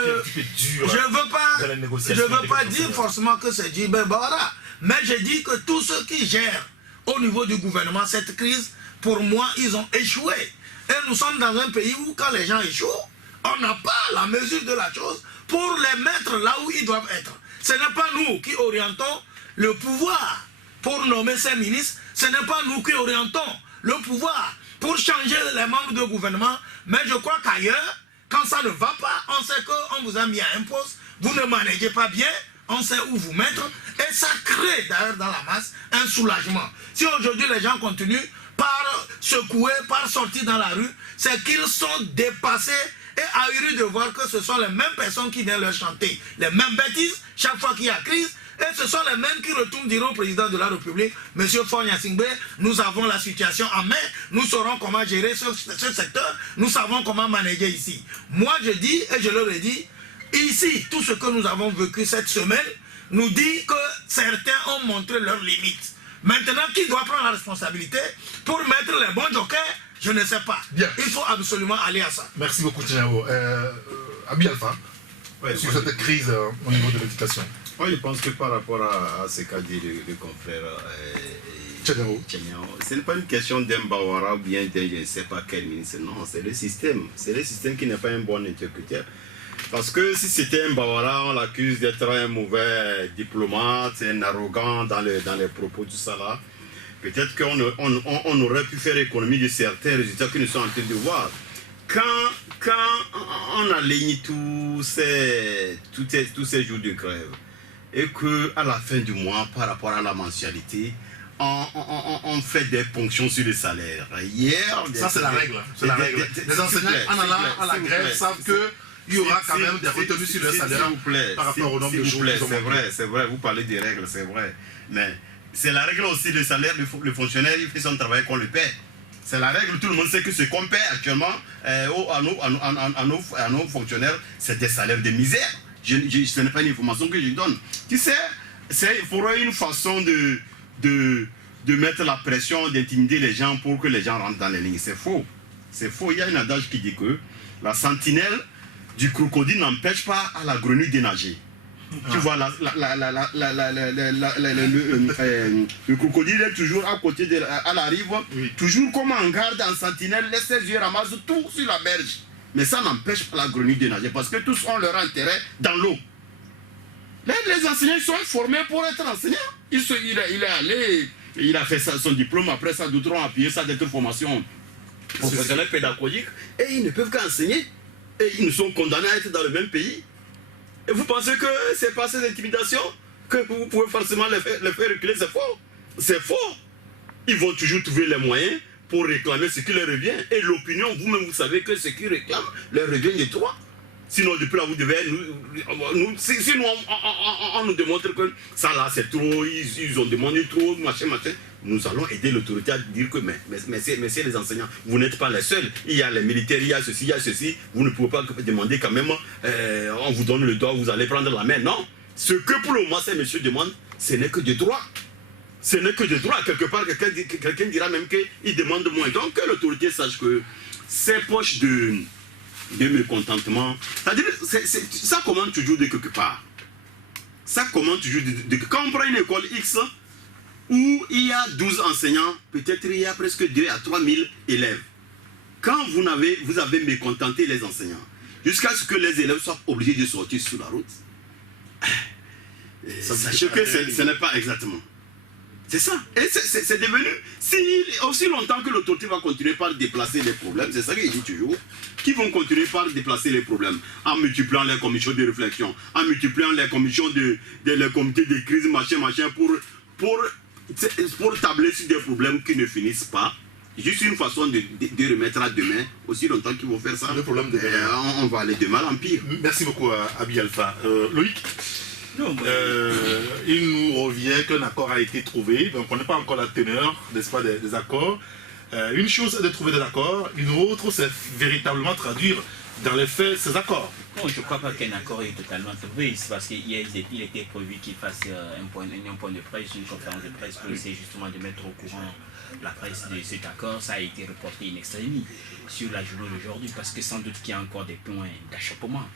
veux pas dire forcément que c'est Gilbert Bawara, mais je dis que tous ceux qui gèrent au niveau du gouvernement, cette crise, pour moi, ils ont échoué. Et nous sommes dans un pays où quand les gens échouent, on n'a pas la mesure de la chose pour les mettre là où ils doivent être. Ce n'est pas nous qui orientons le pouvoir pour nommer ces ministres, ce n'est pas nous qui orientons le pouvoir pour changer les membres du gouvernement, mais je crois qu'ailleurs, quand ça ne va pas, on sait qu'on vous a mis à un poste, vous ne managez pas bien, on sait où vous mettre, et ça crée d'ailleurs dans la masse un soulagement. Si aujourd'hui les gens continuent par secouer, par sortir dans la rue, c'est qu'ils sont dépassés et ahuris de voir que ce sont les mêmes personnes qui viennent leur chanter les mêmes bêtises chaque fois qu'il y a crise. Et ce sont les mêmes qui retournent dire au président de la République, M. Faure Gnassingbé, nous avons la situation en main, nous saurons comment gérer ce secteur, nous savons comment manager ici. Moi je dis, et je leur ai dit, ici, tout ce que nous avons vécu cette semaine nous dit que certains ont montré leurs limites. Maintenant, qui doit prendre la responsabilité pour mettre les bons jokers? Je ne sais pas. Bien. Il faut absolument aller à ça. Merci beaucoup, Tignao. Abi Alpha, sur cette crise au niveau de l'éducation. Oui, je pense que par rapport à ce qu'a dit le confrère Tignao, ce n'est pas une question d'un Bawara ou bien d'un je ne sais pas quel ministre, non, c'est le système. C'est le système qui n'est pas un bon interlocuteur. Parce que si c'était un Bawara, on l'accuse d'être un mauvais diplomate, un arrogant dans les propos, tout ça là. Peut-être qu'on aurait pu faire économie de certains résultats que nous sommes en train de voir. Quand on aligne tous ces jours de grève, et qu'à la fin du mois, par rapport à la mensualité, on fait des ponctions sur les salaires. Hier, ça c'est la règle. C'est la règle. Les enseignants, en allant à la grève, savent qu'il y aura quand même des retenues sur le salaire par rapport au nombre de jours. C'est vrai, vous parlez des règles, c'est vrai. Mais c'est la règle aussi, le salaire, le fonctionnaire, il fait son travail qu'on le paie. C'est la règle, tout le monde sait que ce qu'on paie actuellement à nos fonctionnaires, c'est des salaires de misère. Ce n'est pas une information que je donne. Tu sais, il faudrait une façon de mettre la pression, d'intimider les gens pour que les gens rentrent dans les lignes. C'est faux. C'est faux. Il y a un adage qui dit que la sentinelle du crocodile n'empêche pas à la grenouille de nager. Tu vois, le crocodile est toujours à côté à la rive, toujours comme en garde, en sentinelle, laisse ses yeux ramasser tout sur la berge. Mais ça n'empêche pas la grenouille de nager parce que tous ont leur intérêt dans l'eau. Les enseignants sont formés pour être enseignants. Il est allé, il a fait son diplôme, après ça, d'autres ont appuyé ça d'être formation professionnelle pédagogique et ils ne peuvent qu'enseigner. Et ils nous sont condamnés à être dans le même pays. Et vous pensez que c'est pas ces intimidations que vous pouvez forcément les faire reculer? C'est faux. C'est faux. Ils vont toujours trouver les moyens pour réclamer ce qui leur revient. Et l'opinion, vous-même, vous savez que ce qu'ils réclament leur revient de droit. Sinon, depuis là, vous devez... Si nous, on nous démontre que ça là, c'est trop, ils ont demandé trop, machin. Nous allons aider l'autorité à dire que, messieurs les enseignants, vous n'êtes pas les seuls. Il y a les militaires, il y a ceci. Vous ne pouvez pas demander quand même, on vous donne le doigt, vous allez prendre la main. Non. Ce que pour le moment, ces messieurs demandent, ce n'est que de droit. Ce n'est que de droit. Quelque part, quelqu'un dira même qu'il demande moins. Donc, que l'autorité sache que ces poches de mécontentement, c'est-à-dire, ça commence toujours de quelque part. Ça commence toujours quand on prend une école X, où il y a 12 enseignants, peut-être il y a presque 2 à 3 000 élèves. Quand vous avez mécontenté les enseignants, jusqu'à ce que les élèves soient obligés de sortir sur la route, sachez que ce n'est pas exactement. C'est ça. Et c'est devenu, aussi longtemps que l'autorité va continuer par déplacer les problèmes, c'est ça que je dis toujours, qui vont continuer par déplacer les problèmes, en multipliant les commissions de réflexion, en multipliant les commissions les comités de crise, machin, pour tabler sur des problèmes qui ne finissent pas. Juste une façon de remettre à demain, aussi longtemps qu'ils vont faire ça, le problème on va aller de mal en pire. Merci beaucoup, Abi Alpha. Loïc, il nous revient qu'un accord a été trouvé, donc on n'est pas encore la teneur, n'est-ce pas, des accords. Une chose est de trouver des accords, une autre c'est véritablement traduire dans les faits ces accords. Non, je ne crois pas qu'un accord est totalement trouvé, c'est parce qu'il était prévu qu'il fasse un point de presse, une conférence de presse pour essayer justement de mettre au courant la presse de cet accord. Ça a été reporté in extremis sur la journée d'aujourd'hui parce que sans doute qu'il y a encore des points d'achoppement.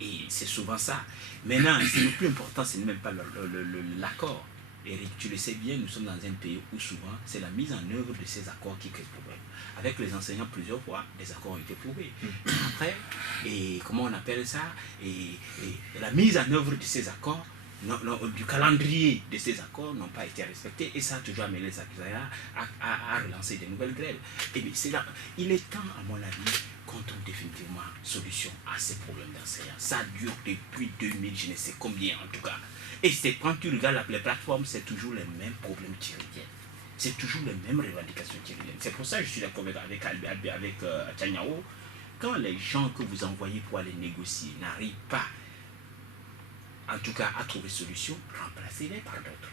Et c'est souvent ça. Maintenant, le plus important, ce n'est même pas l'accord. Eric, tu le sais bien, nous sommes dans un pays où souvent c'est la mise en œuvre de ces accords qui crée le problème. Avec les enseignants, plusieurs fois, les accords ont été prouvés. Après, et comment on appelle ça, et la mise en œuvre de ces accords, du calendrier de ces accords n'ont pas été respectés et ça a toujours amené les acteurs à relancer de nouvelles grèves. Et bien c'est là, il est temps, à mon avis, qu'on trouve définitivement solution à ces problèmes d'enseignants. Ça dure depuis 2000, je ne sais combien en tout cas. Et c'est quand tu regardes les plateformes, c'est toujours les mêmes problèmes qui reviennent. C'est toujours les mêmes revendications qui reviennent. C'est pour ça que je suis d'accord avec Tchanyao. Quand les gens que vous envoyez pour aller négocier n'arrivent pas, en tout cas à trouver solution, remplacez-les par d'autres.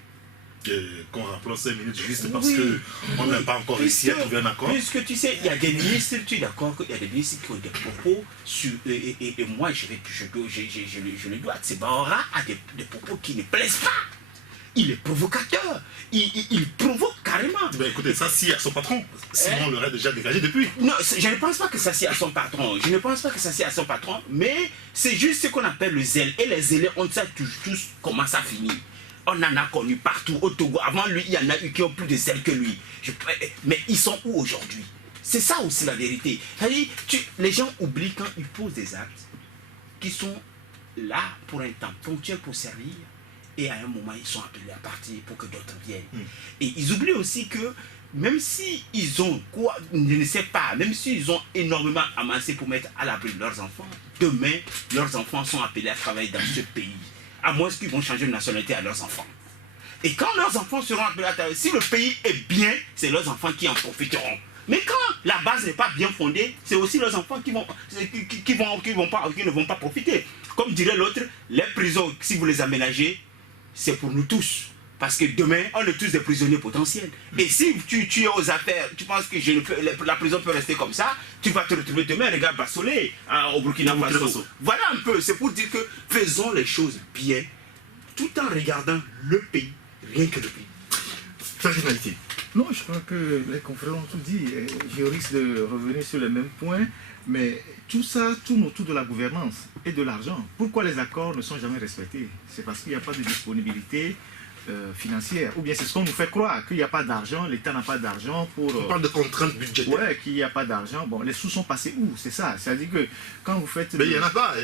Qu'on rappelle 5 minutes juste parce Oui. qu'on n'a pas encore réussi à trouver un accord. Puisque tu sais, il y a des ministres, tu es d'accord qu'il y a des ministres qui ont des propos sur. Et moi, je le dois. Tsebaora a des propos qui ne plaisent pas. Il est provocateur. Il provoque carrément. Ben écoutez, ça c'est à son patron. Sinon, on l'aurait déjà dégagé depuis. Non, je ne pense pas que ça c'est à son patron. Je ne pense pas que ça c'est à son patron. Mais c'est juste ce qu'on appelle le zèle. Et les zèles, on sait tous comment ça finit. On en a connu partout au Togo. Avant lui, il y en a eu qui ont plus de zèle que lui. Mais ils sont où aujourd'hui? C'est ça aussi la vérité. C'est-à-dire, les gens oublient quand ils posent des actes qui sont là pour un temps ponctuel pour servir. Et à un moment, ils sont appelés à partir pour que d'autres viennent. Et ils oublient aussi que même s'ils ont quoi, je ne sais pas, même s'ils ont énormément amassé pour mettre à l'abri de leurs enfants, demain, leurs enfants sont appelés à travailler dans ce pays. À moins qu'ils vont changer de nationalité à leurs enfants. Et quand leurs enfants seront appelés à travailler, si le pays est bien, c'est leurs enfants qui en profiteront. Mais quand la base n'est pas bien fondée, c'est aussi leurs enfants qui ne vont pas profiter. Comme dirait l'autre, les prisons, si vous les aménagez, c'est pour nous tous. Parce que demain, on est tous des prisonniers potentiels. Et si tu es aux affaires, tu penses que la prison peut rester comme ça, tu vas te retrouver demain, regarde Bassolé, au Burkina Faso. Voilà un peu, c'est pour dire que faisons les choses bien, tout en regardant le pays, rien que le pays. Ta finalité. Non, je crois que les confrères ont tout dit. Je risque de revenir sur les mêmes points, mais tout ça tourne autour de la gouvernance et de l'argent. Pourquoi les accords ne sont jamais respectés? C'est parce qu'il n'y a pas de disponibilité financière. Ou bien c'est ce qu'on nous fait croire, qu'il n'y a pas d'argent, l'État n'a pas d'argent pour... On parle de contraintes budgétaires. Ouais, qu'il n'y a pas d'argent. Bon, les sous sont passés où? C'est ça. C'est-à-dire que quand vous faites... Mais il n'y en a pas.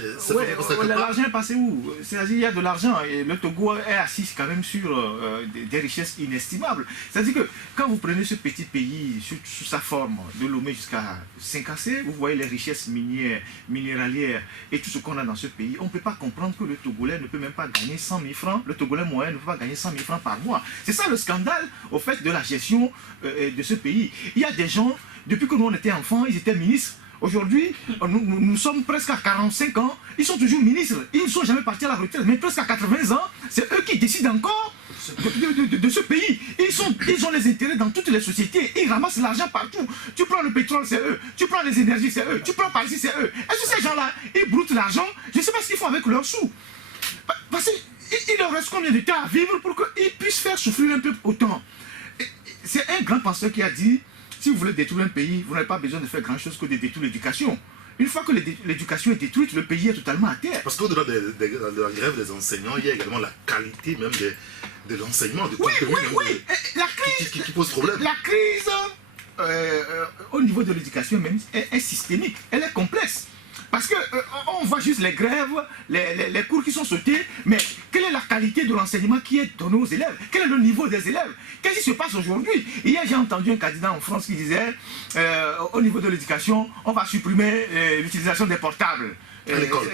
L'argent est passé où? C'est-à-dire qu'il y a de l'argent et le Togo est assis quand même sur des richesses inestimables. C'est-à-dire que quand vous prenez ce petit pays sous sa forme, de Lomé jusqu'à Saint-Cassé, vous voyez les richesses minières, minéralières et tout ce qu'on a dans ce pays. On ne peut pas comprendre que le Togolais ne peut même pas gagner 100 000 francs. Le Togolais moyen ne peut pas gagner 100 000 francs par mois. C'est ça le scandale au fait de la gestion de ce pays. Il y a des gens, depuis que nous on était enfants, ils étaient ministres. Aujourd'hui, nous sommes presque à 45 ans, ils sont toujours ministres. Ils ne sont jamais partis à la retraite, mais presque à 80 ans, c'est eux qui décident encore de ce pays. Ils ont les intérêts dans toutes les sociétés. Ils ramassent l'argent partout. Tu prends le pétrole, c'est eux. Tu prends les énergies, c'est eux. Tu prends par ici, c'est eux. Est-ce que ces gens-là, ils broutent l'argent? Je ne sais pas ce qu'ils font avec leurs sous. Parce qu'il leur reste combien de temps à vivre pour qu'ils puissent faire souffrir un peu autant? C'est un grand penseur qui a dit, si vous voulez détruire un pays, vous n'avez pas besoin de faire grand chose que de détruire l'éducation. Une fois que l'éducation est détruite, le pays est totalement à terre. Parce qu'au-delà de la grève des enseignants, il y a également la qualité même de l'enseignement, du contenu la crise, qui pose problème. La crise au niveau de l'éducation même est systémique, elle est complexe. Parce qu'on voit juste les grèves, les cours qui sont sautés, mais quelle est la qualité de l'enseignement qui est donné aux élèves? Quel est le niveau des élèves? Qu'est-ce qui se passe aujourd'hui? Hier, j'ai entendu un candidat en France qui disait, au niveau de l'éducation, on va supprimer l'utilisation des portables.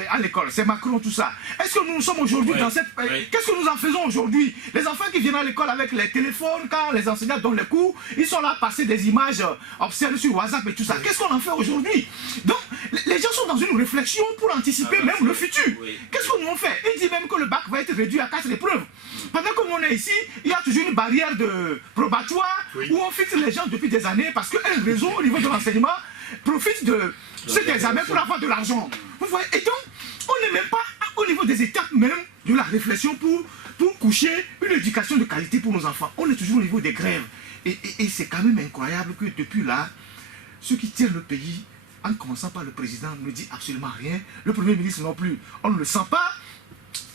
À l'école, c'est Macron, tout ça. Est-ce que nous sommes aujourd'hui dans cette... Qu'est-ce que nous en faisons aujourd'hui? Les enfants qui viennent à l'école avec les téléphones, quand les enseignants donnent les cours, ils sont là à passer des images observées sur WhatsApp et tout ça. Qu'est-ce qu'on en fait aujourd'hui? Donc, les gens sont dans une réflexion pour anticiper même le futur. Qu'est-ce que nous on fait? Il dit même que le bac va être réduit à 4 épreuves. Pendant que on est ici, il y a toujours une barrière de probatoire où on fixe les gens depuis des années parce qu'un réseau au niveau de l'enseignement profite de cet examen pour avoir de l'argent. Vous voyez? Et donc, on n'est même pas au niveau des étapes même de la réflexion pour coucher une éducation de qualité pour nos enfants. On est toujours au niveau des grèves. Et c'est quand même incroyable que depuis là, ceux qui tiennent le pays, en commençant par le président, ne dit absolument rien. Le premier ministre non plus, on ne le sent pas.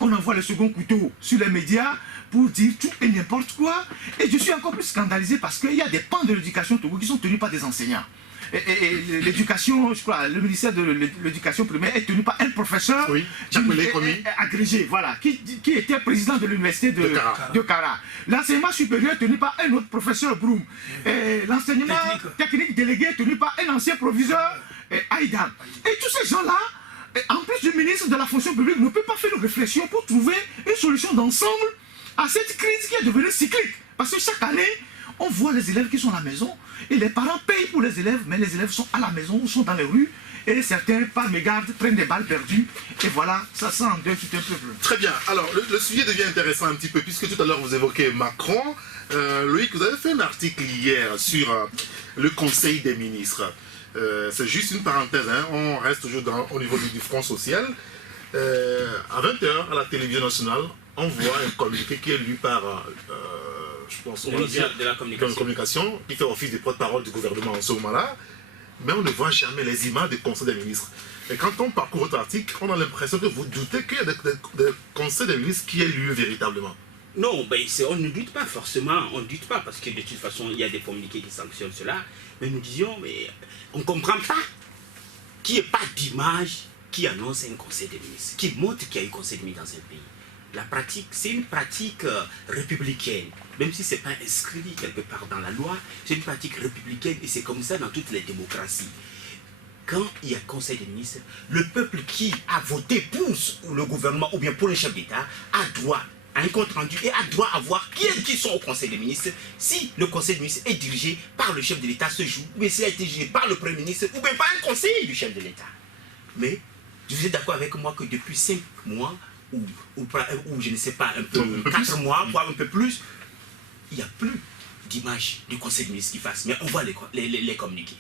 on envoie le second couteau sur les médias pour dire tout et n'importe quoi. Et je suis encore plus scandalisé parce qu'il y a des pans de l'éducation Togo qui sont tenus par des enseignants. Et l'éducation, je crois, le ministère de l'éducation primaire est tenu par un professeur agrégé, voilà, qui était président de l'université de Kara. L'enseignement supérieur tenu par un autre professeur Broum. L'enseignement technique délégué tenu par un ancien proviseur Aïdam. Et tous ces gens-là, en plus du ministre de la fonction publique, ne peut pas faire une réflexion pour trouver une solution d'ensemble à cette crise qui est devenue cyclique. Parce que chaque année, on voit les élèves qui sont à la maison et les parents payent pour les élèves, mais les élèves sont à la maison ou sont dans les rues et certains, par mégarde, prennent des balles perdues et voilà, ça sent en deux tout un peuple. Très bien, alors le sujet devient intéressant un petit peu puisque tout à l'heure vous évoquez Macron. Loïc, vous avez fait un article hier sur le Conseil des ministres. C'est juste une parenthèse, hein. On reste toujours au niveau du Front social. À 20h à la télévision nationale, on voit un communiqué qui est lu par... je pense, de la communication, qui fait office de porte-parole du gouvernement en ce moment-là, mais on ne voit jamais les images des conseils des ministres. Et quand on parcourt votre article, on a l'impression que vous doutez qu'il y a des conseils des ministres qui aient lieu véritablement. Non, ben, on ne doute pas forcément, on ne doute pas, parce que de toute façon, il y a des communiqués qui sanctionnent cela, mais nous disions, mais on ne comprend pas qu'il n'y ait pas d'image qui annonce un conseil des ministres, qui montre qu'il y a eu conseil des ministres dans un pays. La pratique, c'est une pratique républicaine, même si ce n'est pas inscrit quelque part dans la loi, c'est une pratique républicaine et c'est comme ça dans toutes les démocraties. Quand il y a conseil des ministres, le peuple qui a voté pour le gouvernement ou bien pour le chef d'État a droit à un compte rendu et a droit à voir qui sont au conseil des ministres. Si le conseil des ministres est dirigé par le chef de l'État ce jour, ou bien s'il a été dirigé par le premier ministre ou bien par un conseiller du chef de l'État. Mais vous êtes d'accord avec moi que depuis 5 mois, ou je ne sais pas, un peu 4 mois, voire un peu plus, il n'y a plus d'image du conseil des ministres qui fasse, mais on voit les communiqués.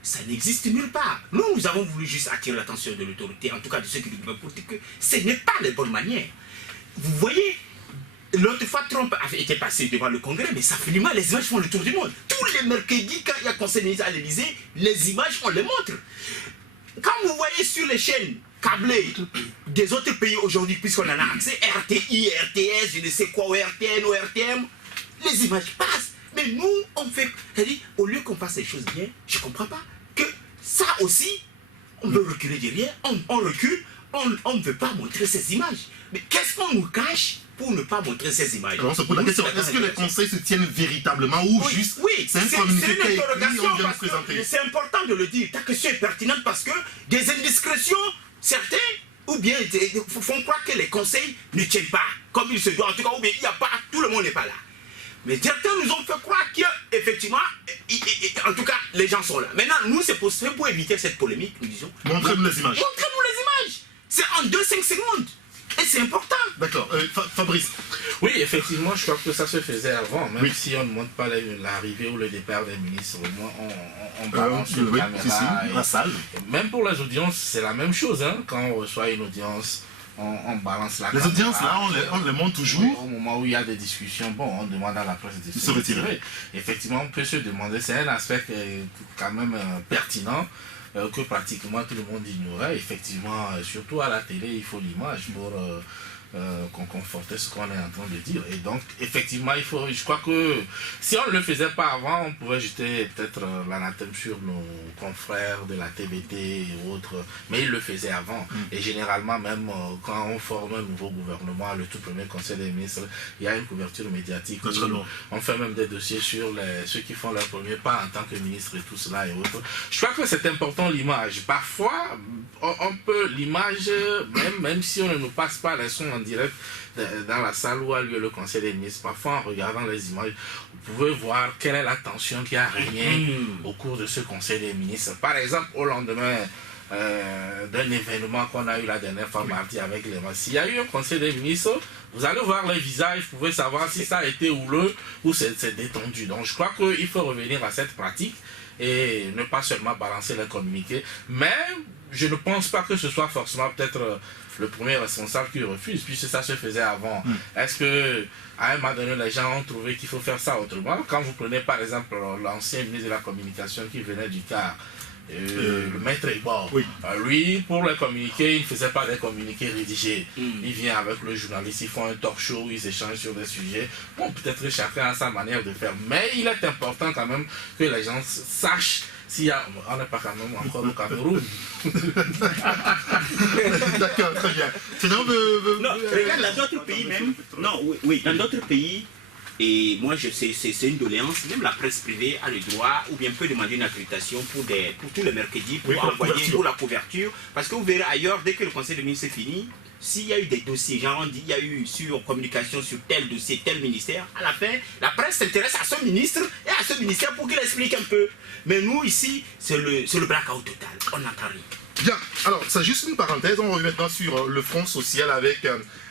Ça n'existe nulle part. Nous avons voulu juste attirer l'attention de l'autorité, en tout cas de ceux qui nous disent que ce n'est pas les bonnes manières. Vous voyez, l'autre fois Trump avait été passé devant le Congrès, mais ça finit mal, les images font le tour du monde. Tous les mercredis, quand il y a conseil des ministres à l'Élysée, les images, on les montre. Quand vous voyez sur les chaînes câblées des autres pays aujourd'hui, puisqu'on en a accès, RTI, RTS, je ne sais quoi, RTN, RTM, les images passent. Mais nous, on fait, c'est-à-dire, au lieu qu'on fasse les choses bien, je ne comprends pas que ça aussi, on veut reculer derrière, on recule, on ne veut pas montrer ces images. Mais qu'est-ce qu'on nous cache pour ne pas montrer ces images? Alors, on se pose la question, est-ce que les conseils se tiennent véritablement ou juste c'est un communiqué qui est écrit, on vient de présenter? C'est important de le dire, ta question est pertinente parce que des indiscrétions, certains, ou bien font croire que les conseils ne tiennent pas comme il se doit, en tout cas, ou bien il n'y a pas, tout le monde n'est pas là. Mais certains nous ont fait croire qu'effectivement, en tout cas, les gens sont là. Maintenant, nous, c'est pour éviter cette polémique, nous disons... Montrez-nous les images. Montrez-nous les images. C'est en 2-5 secondes. Et c'est important. D'accord. Fabrice. Oui, effectivement, je crois que ça se faisait avant, même si on ne montre pas l'arrivée ou le départ des ministres, au moins on balance sur la caméra. La salle. Même pour les audiences, c'est la même chose. Hein. Quand on reçoit une audience, on balance la caméra. Les audiences, là, on les montre toujours. Oui, au moment où il y a des discussions, bon, on demande à la presse de se retirer. Effectivement, on peut se demander, c'est un aspect quand même pertinent. Que pratiquement tout le monde ignorait. Effectivement, surtout à la télé, il faut l'image pour qu'on conforte ce qu'on est en train de dire. Et donc, effectivement, je crois que si on ne le faisait pas avant, on pouvait jeter peut-être l'anathème sur nos confrères de la TVT et autres, mais ils le faisaient avant. Et généralement, même quand on forme un nouveau gouvernement, le tout premier conseil des ministres, il y a une couverture médiatique. On fait même des dossiers sur ceux qui font leur premier pas en tant que ministre et tout cela et autres. Je crois que c'est important l'image. Parfois, on peut l'image, même si on ne nous passe pas les sons en direct dans la salle où a lieu le conseil des ministres, parfois en regardant les images, vous pouvez voir quelle est la tension qui a régné au cours de ce conseil des ministres. Par exemple, au lendemain d'un événement qu'on a eu la dernière fois mardi avec les masses, s'il y a eu un conseil des ministres, vous allez voir les visages, vous pouvez savoir si ça a été houleux ou c'est détendu. Donc je crois qu'il faut revenir à cette pratique et ne pas seulement balancer les communiqués, mais je ne pense pas que ce soit forcément peut-être le premier responsable qui refuse, puisque ça se faisait avant. Est-ce que à un moment donné, les gens ont trouvé qu'il faut faire ça autrement? Quand vous prenez par exemple l'ancien ministre de la Communication qui venait du CAR, Le maître Ebor. Oui. Lui, pour les communiqués, il ne faisait pas des communiqués rédigés. Il vient avec le journaliste, ils font un talk show, ils échangent sur des sujets. Bon, peut-être que chacun a sa manière de faire, mais il est important quand même que les gens sachent s'il y a... On n'est pas quand même encore au Cameroun. D'accord, très bien. Sinon, Non, regarde, dans d'autres pays même. Non, oui, dans d'autres pays. Et moi, c'est une doléance. Même la presse privée a le droit, ou bien peut demander une accréditation pour tous les mercredis, pour envoyer pour la couverture. Parce que vous verrez ailleurs, dès que le conseil de ministre est fini, s'il y a eu des dossiers, genre on dit il y a eu sur communication sur tel dossier, tel ministère, à la fin, la presse s'intéresse à ce ministre et à ce ministère pour qu'il explique un peu. Mais nous, ici, c'est le blackout total. On n'entend rien. bien, alors c'est juste une parenthèse, on revient maintenant sur le front social avec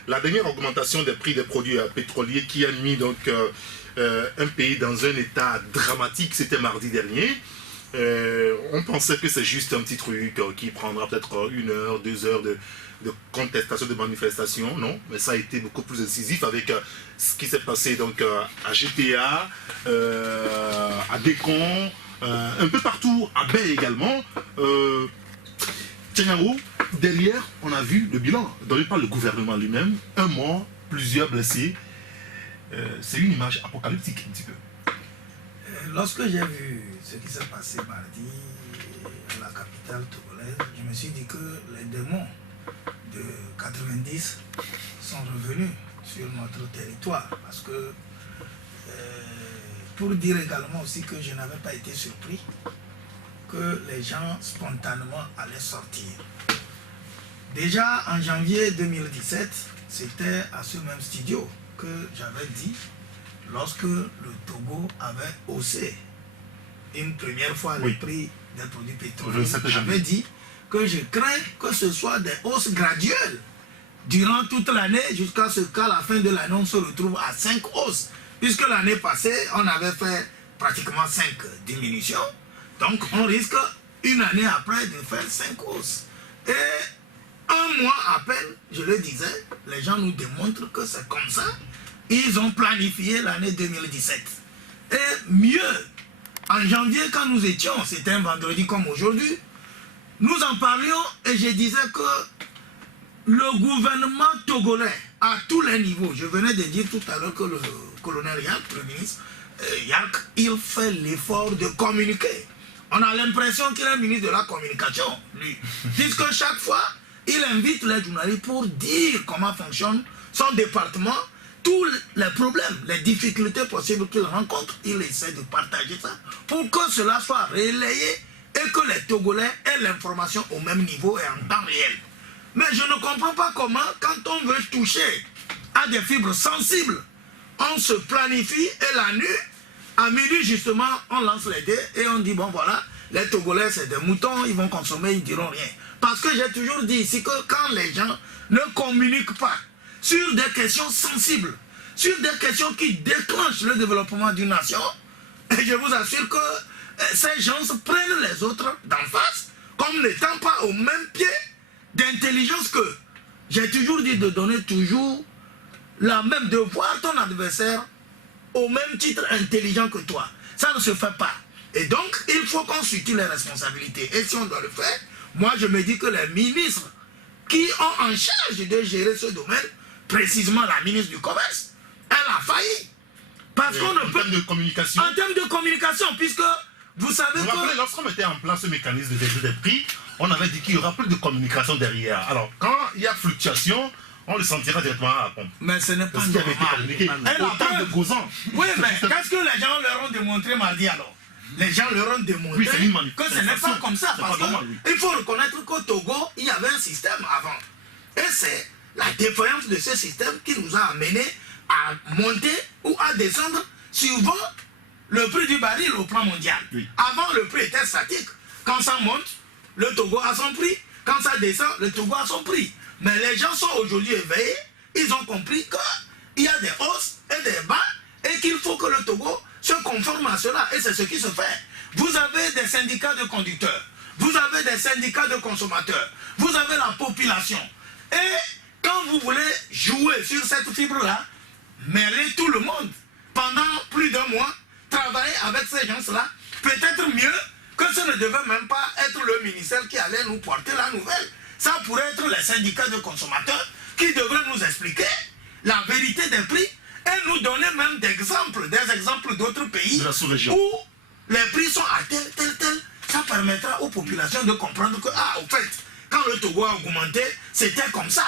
la dernière augmentation des prix des produits pétroliers qui a mis donc un pays dans un état dramatique, c'était mardi dernier. On pensait que c'est juste un petit truc qui prendra peut-être 1 heure, 2 heures de contestation, de manifestation, non, mais ça a été beaucoup plus incisif avec ce qui s'est passé donc à GTA, à Décon, un peu partout, à Baie également. Tchénaro, derrière, on a vu le bilan donné par le gouvernement lui-même, 1 mort, plusieurs blessés. C'est une image apocalyptique un petit peu. Lorsque j'ai vu ce qui s'est passé mardi à la capitale togolaise, je me suis dit que les démons de 90 sont revenus sur notre territoire. Parce que, pour dire également aussi que je n'avais pas été surpris que les gens spontanément allaient sortir. Déjà en janvier 2017, c'était à ce même studio que j'avais dit, lorsque le Togo avait haussé une première fois le prix des produits pétroliers, j'avais dit que je crains que ce soit des hausses graduelles durant toute l'année jusqu'à ce qu'à la fin de l'année on se retrouve à 5 hausses. Puisque l'année passée, on avait fait pratiquement 5 diminutions. Donc on risque une année après de faire 5 hausses. Et 1 mois à peine, je le disais, les gens nous démontrent que c'est comme ça. Ils ont planifié l'année 2017. Et mieux, en janvier, quand nous étions, c'était un vendredi comme aujourd'hui, nous en parlions et je disais que le gouvernement togolais, à tous les niveaux, je venais de dire tout à l'heure que le colonel Yak, le ministre Yak, il fait l'effort de communiquer. On a l'impression qu'il est ministre de la communication, lui. Puisque chaque fois, il invite les journalistes pour dire comment fonctionne son département, tous les problèmes, les difficultés possibles qu'il rencontre, il essaie de partager ça pour que cela soit relayé et que les Togolais aient l'information au même niveau et en temps réel. Mais je ne comprends pas comment, quand on veut toucher à des fibres sensibles, on se planifie et la nuit, à midi justement, on lance les dés et on dit bon voilà, les Togolais c'est des moutons, ils vont consommer, ils diront rien. Parce que j'ai toujours dit ici que quand les gens ne communiquent pas sur des questions sensibles, sur des questions qui déclenchent le développement d'une nation, et je vous assure que ces gens prennent les autres d'en face comme n'étant pas au même pied d'intelligence que. J'ai toujours dit de donner toujours la même, de voir ton adversaire au même titre intelligent que toi. Ça ne se fait pas. Et donc, il faut qu'on situe les responsabilités. Et si on doit le faire, moi je me dis que les ministres qui ont en charge de gérer ce domaine, précisément la ministre du Commerce, elle a failli. Parce qu'on ne peut... En termes de communication. En termes de communication, puisque vous savez vous que... Lorsqu'on mettait en place ce mécanisme de des prix, on avait dit qu'il y aura plus de communication derrière. Alors, quand il y a fluctuation, on le sentira directement à la pompe. Mais ce n'est pas normal. Autant de causants. Oui, mais qu'est-ce que les gens leur ont démontré mardi alors? Les gens leur ont démontré que ce n'est pas comme ça. Parce qu'il faut reconnaître qu'au Togo, il y avait un système avant. Et c'est la défaillance de ce système qui nous a amené à monter ou à descendre suivant le prix du baril au plan mondial. Oui. Avant, le prix était statique. Quand ça monte, le Togo a son prix. Quand ça descend, le Togo a son prix. Mais les gens sont aujourd'hui éveillés. Ils ont compris qu'il y a des hausses et des bas et qu'il faut que le Togo se conforme à cela. Et c'est ce qui se fait. Vous avez des syndicats de conducteurs. Vous avez des syndicats de consommateurs. Vous avez la population. Et quand vous voulez jouer sur cette fibre-là, mêlez tout le monde pendant plus d'1 mois, travailler avec ces gens-là, peut-être mieux que ce ne devait même pas être le ministère qui allait nous porter la nouvelle. Ça pourrait être les syndicats de consommateurs qui devraient nous expliquer la vérité des prix et nous donner même des exemples d'autres pays où les prix sont à tel. Ça permettra aux populations de comprendre que, au fait, quand le Togo a augmenté, c'était comme ça.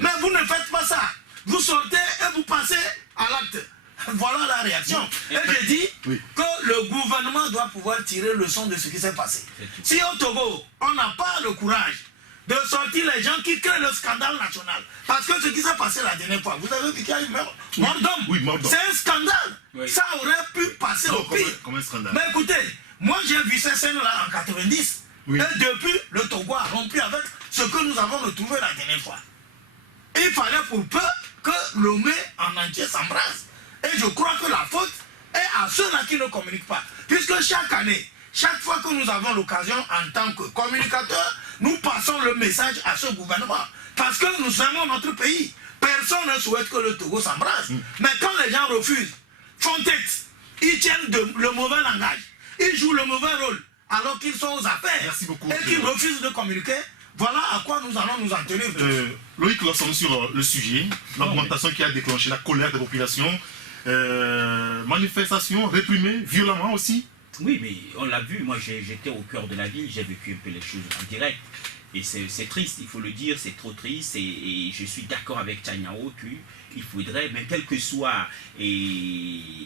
Mais vous ne faites pas ça. Vous sortez et vous passez à l'acte. Voilà la réaction. Et je dis que le gouvernement doit pouvoir tirer leçon de ce qui s'est passé. Si au Togo, on n'a pas le courage de sortir les gens qui créent le scandale national. Parce que ce qui s'est passé la dernière fois, vous avez vu qu'il y a eu mort d'homme. C'est un scandale. Ça aurait pu passer au pire. Mais écoutez, moi j'ai vu ces scènes-là en 90. Et depuis, le Togo a rompu avec ce que nous avons retrouvé la dernière fois. Il fallait pour peu que Lomé en entier s'embrasse. Et je crois que la faute est à ceux-là qui ne communiquent pas. Puisque chaque année, chaque fois que nous avons l'occasion en tant que communicateurs, nous passons le message à ce gouvernement. Parce que nous aimons notre pays. Personne ne souhaite que le Togo s'embrasse. Mais quand les gens refusent, font tête, ils tiennent le mauvais langage, ils jouent le mauvais rôle, alors qu'ils sont aux affaires et qu'ils refusent de communiquer, voilà à quoi nous allons nous en tenir. Loïc, nous sommes sur le sujet, l'augmentation qui a déclenché la colère des populations, manifestation réprimée violemment aussi. Oui, mais on l'a vu, moi j'étais au cœur de la ville, j'ai vécu un peu les choses en direct. Et c'est triste, il faut le dire, c'est trop triste. Et je suis d'accord avec Tchaniao qu'il faudrait, mais quel que soit,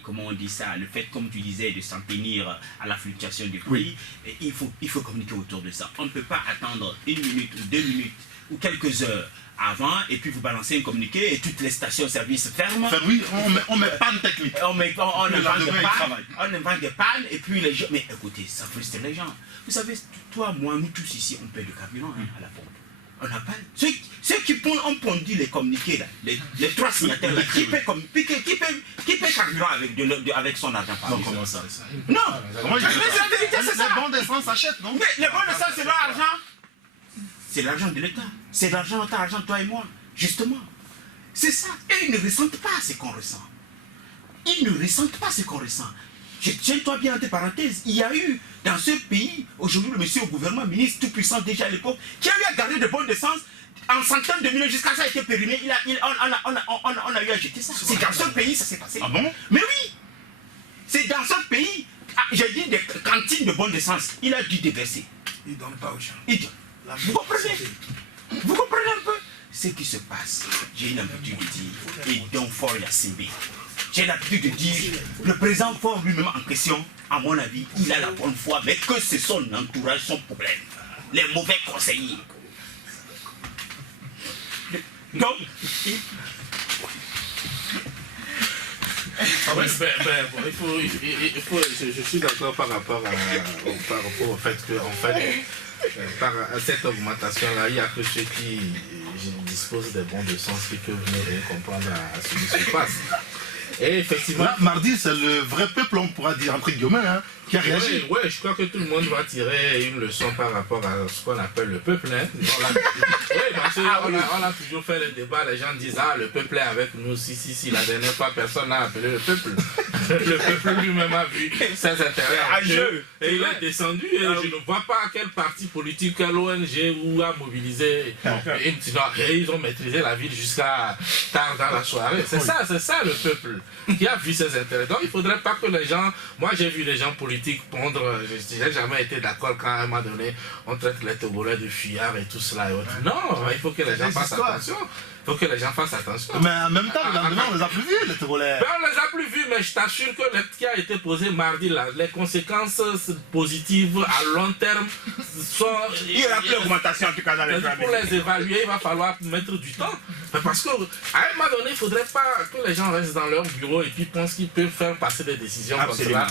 comment on dit ça, le fait, comme tu disais, de s'en tenir à la fluctuation du prix, il faut communiquer autour de ça. On ne peut pas attendre 1 minute ou 2 minutes ou quelques heures avant, et puis vous balancez un communiqué et toutes les stations-service ferment. Enfin, oui, on met panne technique. On invente des pannes, et puis les gens... Mais écoutez, ça frustre les gens. Vous savez, toi, moi, nous tous ici, on paie de carburant à la pompe. On n'a pas... Ceux qui ont pondu les communiqués, là, les 3 signataires, là, qui paient carburant avec son argent. Non, comment ça? Non, mais la vérité, c'est ça. Les bons d'essence s'achètent, non? Mais les bons d'essence, c'est leur argent. C'est l'argent de l'État. C'est l'argent, ton argent, toi et moi. Justement. C'est ça. Et ils ne ressentent pas ce qu'on ressent. Ils ne ressentent pas ce qu'on ressent. Tiens-toi bien entre parenthèses. Il y a eu dans ce pays, aujourd'hui, le monsieur au gouvernement, ministre tout puissant déjà à l'époque, qui a eu à garder de bonnes d'essence en centaines de millions jusqu'à ça a été périmé. On a eu à jeter ça. C'est dans ce pays ça s'est passé. Ah bon? Mais oui. C'est dans ce pays. J'ai dit des cantines de bonne d'essence. Il a dû déverser. Il ne donne pas aux gens. Vous comprenez? Vous comprenez un peu ce qui se passe? J'ai l'habitude de dire, et donc fort Yassimbe. J'ai l'habitude de dire, le président fort lui-même en question, à mon avis, il a la bonne foi, mais que c'est son entourage, son problème. Les mauvais conseillers. Donc, je suis d'accord par rapport au fait que, en fait, par cette augmentation-là, il n'y a que ceux qui disposent des bons de sens qui peuvent venir comprendre à ce qui se passe. Et effectivement... Là, mardi, c'est le vrai peuple, on pourra dire, entre guillemets, qui a réagi. Oui, je crois que tout le monde va tirer une leçon par rapport à ce qu'on appelle le peuple. Oui, parce qu'on a toujours fait le débat, les gens disent, le peuple est avec nous, si, la dernière fois, personne n'a appelé le peuple. Le peuple lui-même a vu ses intérêts en jeu. Et il est descendu, et je ne vois pas quel parti politique, quelle ONG ou a mobilisé. Et ils ont maîtrisé la ville jusqu'à tard dans la soirée. C'est ça le peuple qui a vu ses intérêts. Donc il ne faudrait pas que les gens... Moi j'ai vu les gens politiques pondre, je n'ai jamais été d'accord quand à un moment donné on traite les Togolais de fuyards et tout cela et autres. Non, il faut que les gens fassent attention. Il faut que les gens fassent attention. Mais en même temps, le lendemain, on les a plus vus, les Togolais. On les a plus vus, mais je t'assure que ce qui a été posé mardi, là, les conséquences positives à long terme sont... Il y aura plus d'augmentation en tout cas dans les familles. Pour les évaluer, il va falloir mettre du temps. Parce qu'à un moment donné, il ne faudrait pas que les gens restent dans leur bureau et puis pensent qu'ils peuvent faire passer des décisions comme ça,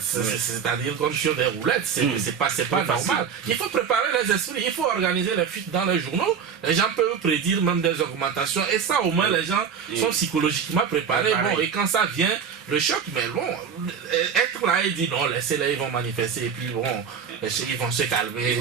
c'est-à-dire comme sur des roulettes. C'est pas normal. Il faut préparer les esprits, il faut organiser les fuites dans les journaux. Les gens peuvent prédire même des augmentations et ça au moins les gens sont psychologiquement préparés. Bon, et quand ça vient, le choc, mais bon, être là et dire non, laissez-les, ils vont manifester et puis bon, ils vont se calmer.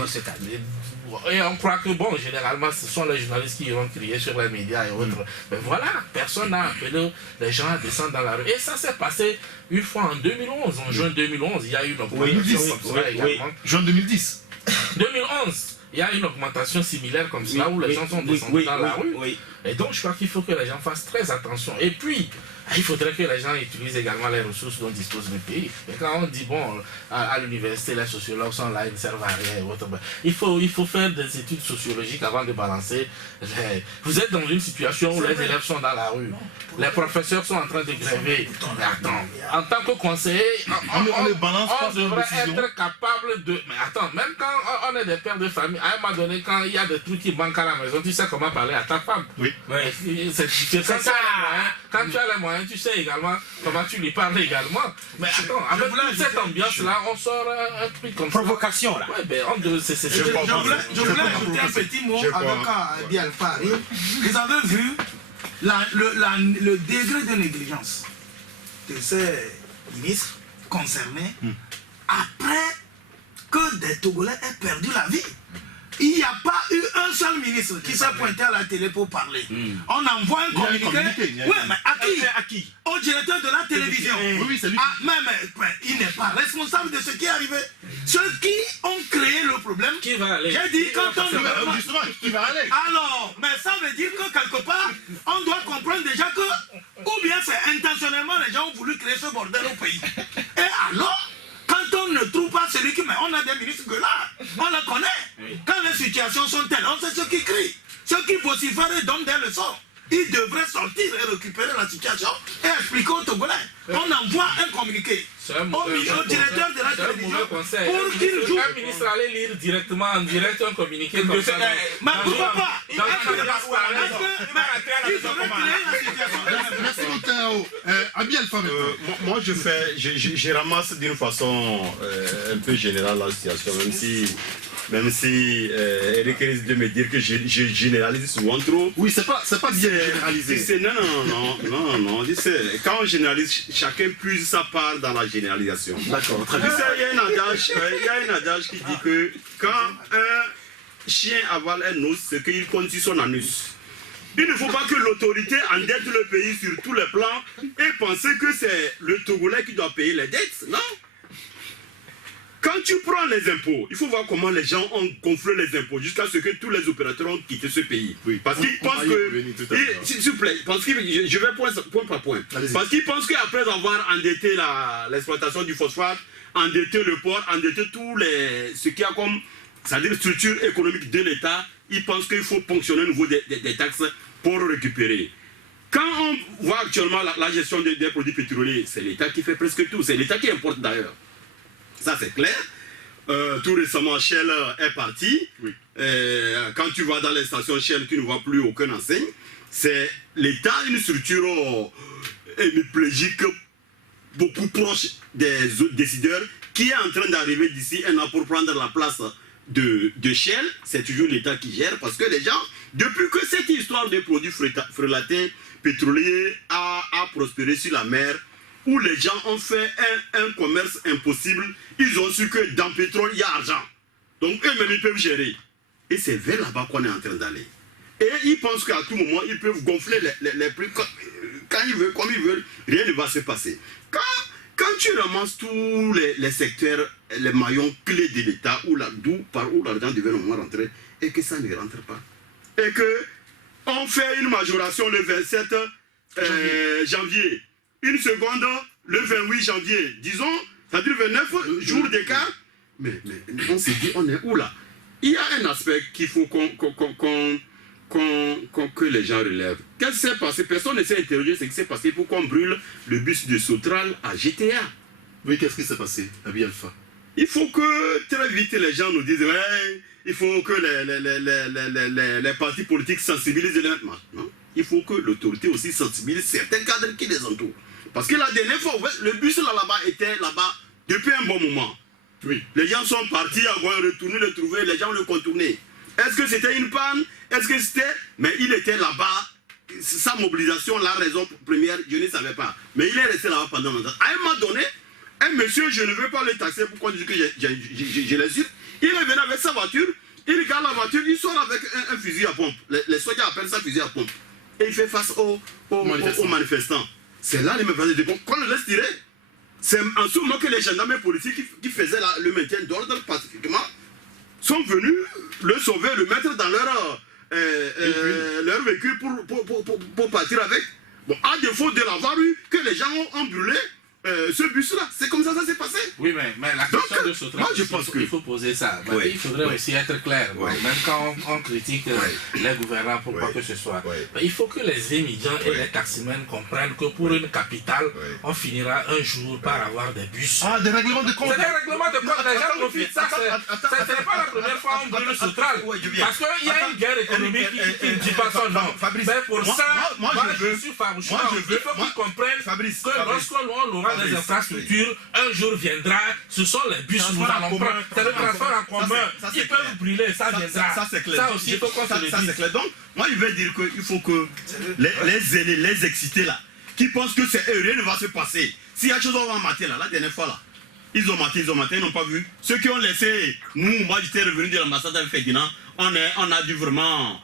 Et on croit que, bon, généralement, ce sont les journalistes qui iront crier sur les médias et autres. Mais voilà, personne n'a appelé les gens à descendre dans la rue. Et ça s'est passé une fois en 2011, en juin 2011, il y a eu une augmentation comme ça également. Juin 2010. 2011, il y a une augmentation similaire comme ça où les gens sont descendus dans la rue. Et donc, je crois qu'il faut que les gens fassent très attention. Et puis, il faudrait que les gens utilisent également les ressources dont dispose le pays. Et quand on dit, bon, à l'université, les sociologues sont là, ils ne servent à rien et autres, il faut faire des études sociologiques avant de balancer. Vous êtes dans une situation où les élèves sont dans la rue. Les professeurs sont en train de gréver. Mais attends, en tant que conseiller, on devrait être capable de... Mais attends, même quand on est des pères de famille, à un moment donné, quand il y a des trucs qui manquent à la maison, tu sais comment parler à ta femme. Oui. Quand tu as les moyens, tu sais également comment tu lui parles également. Mais attends, avec toute cette ambiance-là, on sort un truc comme ça. Provocation, là. Ouais, ben, je voulais ajouter un petit mot avec Abi Alpha. Vous avez vu le degré de négligence de ces ministres concernés après que des Togolais aient perdu la vie. Il n'y a pas eu un seul ministre qui s'est pointé à la télé pour parler. On envoie un communiqué. Oui, mais à qui? Au directeur de la télévision. Oui, c'est lui. Mais il n'est pas responsable de ce qui est arrivé. Ceux qui ont créé le problème, qui va aller? J'ai dit quand on Justement, qui va aller? Alors, mais ça veut dire que quelque part, on doit comprendre déjà que, ou bien c'est intentionnellement les gens ont voulu créer ce bordel au pays. Et alors, quand on ne trouve pas celui qui... Mais on a des ministres que là, on le connaît. Quand les situations sont telles, on sait ceux qui crient. Ceux qui vocifèrent et donnent des leçons. Ils devraient sortir et récupérer la situation et expliquer aux Togolais. On envoie un communiqué au directeur de la télévision pour qu'il joue. Un ministre allait lire directement en direct un communiqué comme ça. Mais pourquoi pas? Ils auraient créé la situation. Merci beaucoup. Abi Alpha, moi, je ramasse d'une façon un peu générale la situation, même si Eric risque de me dire que je généralise souvent trop. Oui, c'est pas bien généralisé. Non. Quand on généralise, chacun puise sa part dans la généralisation. D'accord, très bien. Il y a un adage qui dit que quand un chien avale un os, c'est qu'il compte sur son anus. Il ne faut pas que l'autorité endette le pays sur tous les plans et penser que c'est le Togolais qui doit payer les dettes, non? Quand tu prends les impôts, il faut voir comment les gens ont gonflé les impôts jusqu'à ce que tous les opérateurs ont quitté ce pays. Oui. Parce qu'ils pensent que... S'il vous plaît, je vais point par point. Parce qu'ils pensent qu'après avoir endetté l'exploitation du phosphate, endetté le port, endetté ce qu'il y a comme, c'est-à-dire structure économique de l'État, ils pensent qu'il faut ponctionner au niveau des taxes pour récupérer. Quand on voit actuellement la gestion des produits pétroliers, c'est l'État qui fait presque tout. C'est l'État qui importe d'ailleurs. Ça c'est clair. Tout récemment, Shell est parti. Oui. Quand tu vas dans les stations Shell, tu ne vois plus aucun enseigne. C'est l'État, une structure hémiplégique beaucoup proche des autres décideurs qui est en train d'arriver d'ici un an pour prendre la place de Shell. C'est toujours l'État qui gère parce que les gens, depuis que cette histoire des produits frelatés pétroliers a prospéré sur la mer, où les gens ont fait un commerce impossible, ils ont su que dans le pétrole, il y a argent. Donc eux-mêmes, ils peuvent gérer. Et c'est vers là-bas qu'on est en train d'aller. Et ils pensent qu'à tout moment, ils peuvent gonfler les prix quand ils veulent, comme ils veulent, rien ne va se passer. Quand tu ramasses tous les secteurs, les maillons clés de l'État, par où l'argent devait normalement rentrer, et que ça ne rentre pas. Et qu'on fait une majoration le 27 janvier. Une seconde, le 28 janvier, disons, c'est-à-dire 29 jours d'écart. Mais on s'est dit, on est où là? Il y a un aspect qu'il faut que les gens relèvent. Qu'est-ce qui s'est passé? Personne ne s'est interrogé ce qui s'est passé pour qu'on brûle le bus de Sotral à GTA. Oui, qu'est-ce qui s'est passé, Abi Alpha? Il faut que très vite les gens nous disent, ouais, il faut que les partis politiques sensibilisent les gens. Non, il faut que l'autorité aussi sensibilise certains cadres qui les entourent. Parce que la dernière fois, le bus là-bas était là-bas depuis un bon moment. Oui. Les gens sont partis, avoir retourné le trouver, les gens le contournaient. Est-ce que c'était une panne? Est-ce que c'était... Mais il était là-bas, sa mobilisation, la raison première, je ne savais pas. Mais il est resté là-bas pendant longtemps. À un moment donné, Un monsieur, je ne veux pas le taxer, pourquoi dire que je l'insulte. Il est venu avec sa voiture, il regarde la voiture, il sort avec un fusil à pompe. Les soldats appellent ça fusil à pompe. Et il fait face aux manifestants. C'est là les manifestants qu'on le laisse tirer. C'est en ce moment que les gendarmes politiques qui faisaient le maintien d'ordre pacifiquement sont venus le sauver, le mettre dans leur véhicule pour partir avec. Bon, à défaut de l'avoir eu, que les gens ont brûlé ce bus-là. C'est comme ça s'est passé. Oui, mais la question de ce moi, je pense il faut poser ça. Il faudrait aussi être clair. Même quand on critique les gouvernants pour quoi que ce soit. Mais il faut que les émigrants et les taximens comprennent que pour une capitale, on finira un jour par avoir des bus. Ah, des règlements de compte. C'est des règlements de compte. Les gens profitent. Ça, ce n'est pas la première fois qu'on brûle Soutral. Parce qu'il y a une guerre économique qui ne dit pas son nom. Mais pour ça, moi je suis farouchement. Il faut qu'ils comprennent que lorsqu'on aura des infrastructures, un jour viendra, ce sont les bus que nous allons prendre. C'est le transport en commun. Ils peuvent brûler, ça viendra. Ça c'est clair. Ça aussi, il faut qu'on se le dise. Donc, moi je vais dire qu'il faut que les aînés, les excités là, qui pensent que c'est rien ne va se passer. S'il y a chose, on va mater là, la dernière fois là. Ils ont maté, ils n'ont pas vu. Ceux qui ont laissé, moi j'étais revenu de l'ambassade avec Ferdinand, on a dû vraiment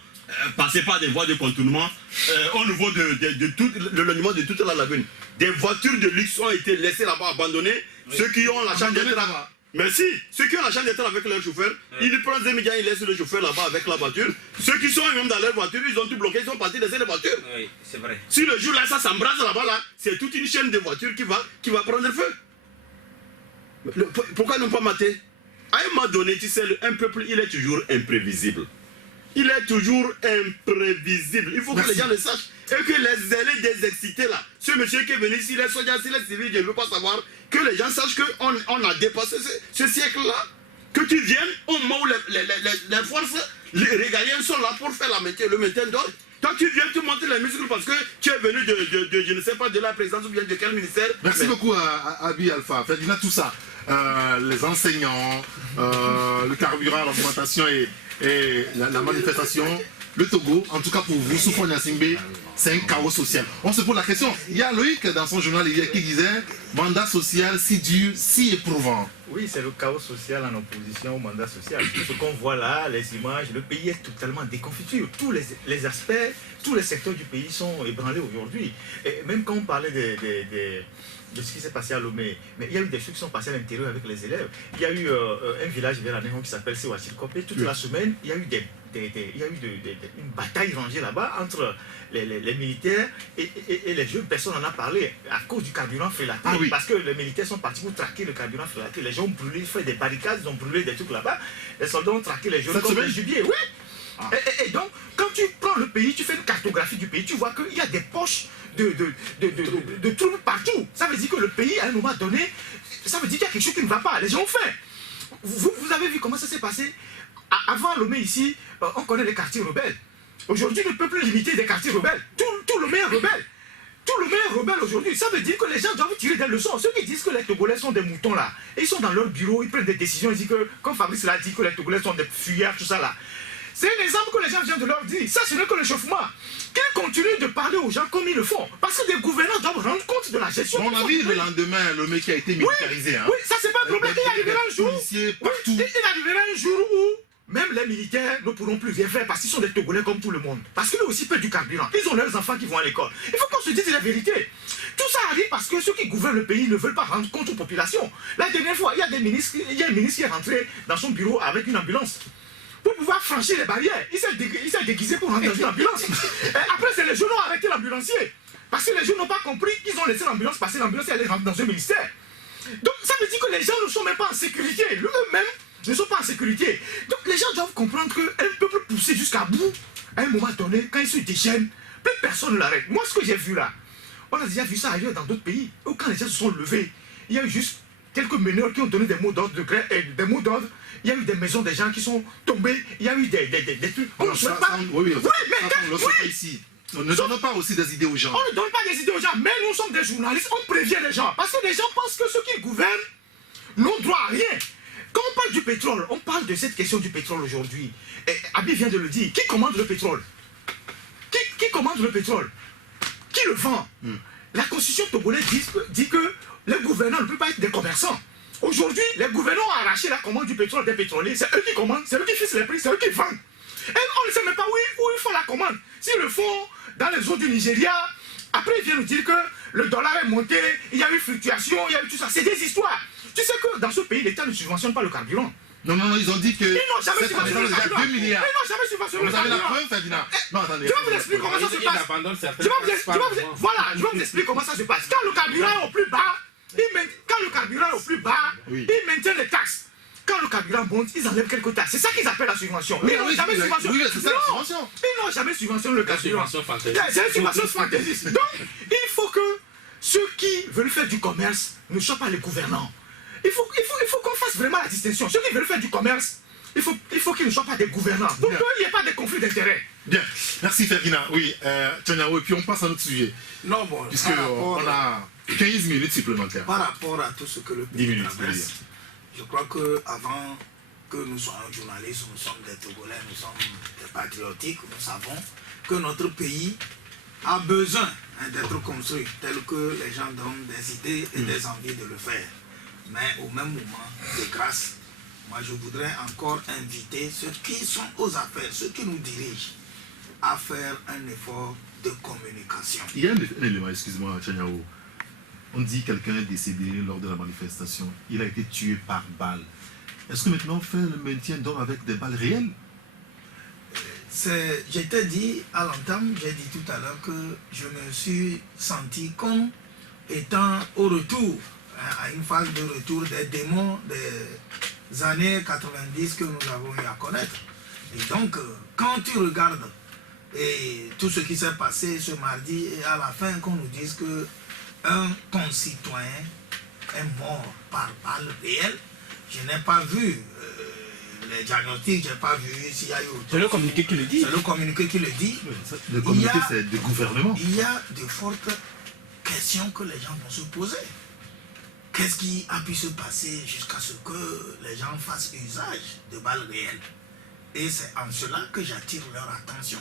passer par des voies de contournement au niveau de l'animation de toute la lagune. Des voitures de luxe ont été laissées là-bas, abandonnées. Ceux qui ont la chance d'être là-bas. Merci. Ceux qui ont la chance d'être avec leur chauffeur, ils prennent des médias, ils laissent le chauffeur là-bas avec la voiture. Ceux qui sont même dans leur voiture, ils ont tout bloqué, ils sont partis laisser les voitures. Oui, c'est vrai. Si le jour là, ça s'embrase là-bas, là, c'est toute une chaîne de voitures qui va prendre feu. Pourquoi ne pas mater? À un moment donné, tu sais, un peuple, il est toujours imprévisible. Il est toujours imprévisible. Il faut que les gens le sachent. Et que les aînés des excités là, ce monsieur qui est venu ici, les soldats, les civils, je ne veux pas savoir, que les gens sachent qu'on a dépassé ce siècle-là. Que tu viennes au moment où les forces régaliennes sont là pour faire le maintien d'ordre. Toi tu viens te monter les muscles parce que tu es venu de je ne sais pas, de la présidence ou bien de quel ministère. Merci beaucoup à Abi Alpha. Ferdinand, tout ça. Les enseignants, le carburant, l'augmentation et la manifestation. Le Togo, en tout cas pour vous, Soufou Gnassingbé, c'est un chaos social. On se pose la question. Il y a Loïc dans son journal hier qui disait mandat social si dur, si éprouvant. Oui, c'est le chaos social en opposition au mandat social. Ce qu'on voit là, les images, le pays est totalement déconfiture. Tous les aspects, tous les secteurs du pays sont ébranlés aujourd'hui. Et même quand on parlait de ce qui s'est passé à Lomé, mais il y a eu des choses qui sont passées à l'intérieur avec les élèves. Il y a eu un village vers la Néon qui s'appelle Sewachilkopé. Toute la semaine, il y a eu une bataille rangée là-bas entre les militaires et les jeunes. Personne n'en a parlé à cause du carburant frélaté. Ah oui. Parce que les militaires sont partis pour traquer le carburant frélaté. Les gens ont brûlé, fait des barricades, ils ont brûlé des trucs là-bas. Les soldats ont traqué les jeunes comme des gibiers. Oui. Ah. Et donc, quand tu prends le pays, tu fais une cartographie du pays, tu vois qu'il y a des poches de troubles partout. Ça veut dire que le pays, à un moment donné, ça veut dire qu'il y a quelque chose qui ne va pas. Les gens ont faim. Vous avez vu comment ça s'est passé? Avant Lomé ici, on connaît les quartiers rebelles. Aujourd'hui, le peuple est limité des quartiers rebelles. Tout Lomé est rebelle. Tout Lomé est rebelle aujourd'hui. Ça veut dire que les gens doivent tirer des leçons. Ceux qui disent que les Togolais sont des moutons là, et ils sont dans leur bureau, ils prennent des décisions, ils disent que, comme Fabrice l'a dit, que les Togolais sont des fuyards, tout ça là. C'est un exemple que les gens viennent de leur dire. Ça, ce n'est que l'échauffement. Qu'ils continuent de parler aux gens comme ils le font. Parce que des gouvernants doivent rendre compte de la gestion. On a vu le lendemain, le mec qui a été militarisé. Oui, ça c'est pas un problème. Il arrivera un jour. Il arrivera un jour où même les militaires ne pourront plus rien faire parce qu'ils sont des Togolais comme tout le monde. Parce qu'eux aussi paient du carburant. Ils ont leurs enfants qui vont à l'école. Il faut qu'on se dise la vérité. Tout ça arrive parce que ceux qui gouvernent le pays ne veulent pas rendre compte aux populations. La dernière fois, il y a un ministre qui est rentré dans son bureau avec une ambulance. Pour pouvoir franchir les barrières, il s'est déguisé pour rentrer dans une ambulance. Après, c'est les jeunes qui ont arrêté l'ambulancier. Parce que les jeunes n'ont pas compris qu'ils ont laissé l'ambulance passer. L'ambulance, elle est rentrée dans un ministère. Donc, ça veut dire que les gens ne sont même pas en sécurité. Eux-mêmes ne sont pas en sécurité. Donc, les gens doivent comprendre qu'un peuple poussé jusqu'à bout, à un moment donné, quand il se déchaîne, plus personne ne l'arrête. Moi, ce que j'ai vu là, on a déjà vu ça ailleurs dans d'autres pays, où quand les gens se sont levés, il y a eu juste quelques meneurs qui ont donné des mots d'ordre, il y a eu des maisons des gens qui sont tombés, il y a eu des trucs. On ne souhaite pas. Oui, mais ici. On ne donne pas aussi des idées aux gens. On ne donne pas des idées aux gens, mais nous sommes des journalistes, on prévient les gens. Parce que les gens pensent que ceux qui gouvernent n'ont droit à rien. Quand on parle du pétrole, on parle de cette question du pétrole aujourd'hui. Abi vient de le dire, qui commande le pétrole? Qui commande le pétrole? Qui le vend? la constitution togolaise dit que les gouvernants ne peuvent pas être des commerçants. Aujourd'hui, les gouvernants ont arraché la commande du pétrole des pétroliers. C'est eux qui commandent, c'est eux qui fixent les prix, c'est eux qui vendent. Et on ne sait même pas où ils font la commande. S'ils le font dans les eaux du Nigeria, après ils viennent nous dire que le dollar est monté, il y a eu fluctuation, il y a eu tout ça. C'est des histoires. Tu sais que dans ce pays, l'État ne subventionne pas le carburant. Non, ils ont dit que... Ils n'ont jamais cette année, subventionné le il y a carburant. 2 milliards. Ils n'ont jamais subventionné le Vous avez la carburant. preuve, Ferdinand? Non, attendez. Je vais vous expliquer comment ça se passe. Je vais vous expliquer comment ça se passe. Quand le carburant est au plus bas, ils maintiennent les taxes. Quand le carburant monte, ils enlèvent quelques taxes. C'est ça qu'ils appellent la subvention. Ils n'ont jamais subventionné. Oui, c'est ça la subvention. Ils n'ont jamais subventionné le carburant. subvention fantaisiste. C'est une subvention fantaisiste. Donc, il faut que ceux qui veulent faire du commerce ne soient pas les gouvernants. Il faut qu'on fasse vraiment la distinction. Ceux qui veulent faire du commerce, il faut qu'ils ne soient pas des gouvernants. Donc, il n'y a pas de conflit d'intérêts. Bien, merci Ferdinand. Oui, Tchanyao, et puis on passe à notre sujet. Non, bon, Puisque on a 15 minutes supplémentaires. Par rapport à tout ce que le 10 pays minutes, traverse, je crois qu'avant que nous soyons journalistes, nous sommes des Togolais, nous sommes des patriotiques, nous savons que notre pays a besoin d'être construit, tel que les gens donnent des idées et des envies de le faire. Mais au même moment, de grâce, moi je voudrais encore inviter ceux qui sont aux affaires, ceux qui nous dirigent, à faire un effort de communication. Il y a un élément, excuse-moi, Tchanyao. On dit que quelqu'un est décédé lors de la manifestation. Il a été tué par balle. Est-ce que maintenant on fait le maintien d'hommes avec des balles réelles? Je t'ai dit à l'entame, j'ai dit tout à l'heure que je me suis senti comme étant au retour, à une phase de retour des démons des années 90 que nous avons eu à connaître. Et donc, quand tu regardes et tout ce qui s'est passé ce mardi, et à la fin qu'on nous dise que un concitoyen est mort par balle réelle, je n'ai pas vu les diagnostics, je n'ai pas vu s'il y a eu autre. C'est le communiqué qui le dit. C'est le communiqué qui le dit. Le communiqué, c'est du gouvernement. Il y a de fortes questions que les gens vont se poser. Qu'est-ce qui a pu se passer jusqu'à ce que les gens fassent usage de balles réelles? Et c'est en cela que j'attire leur attention,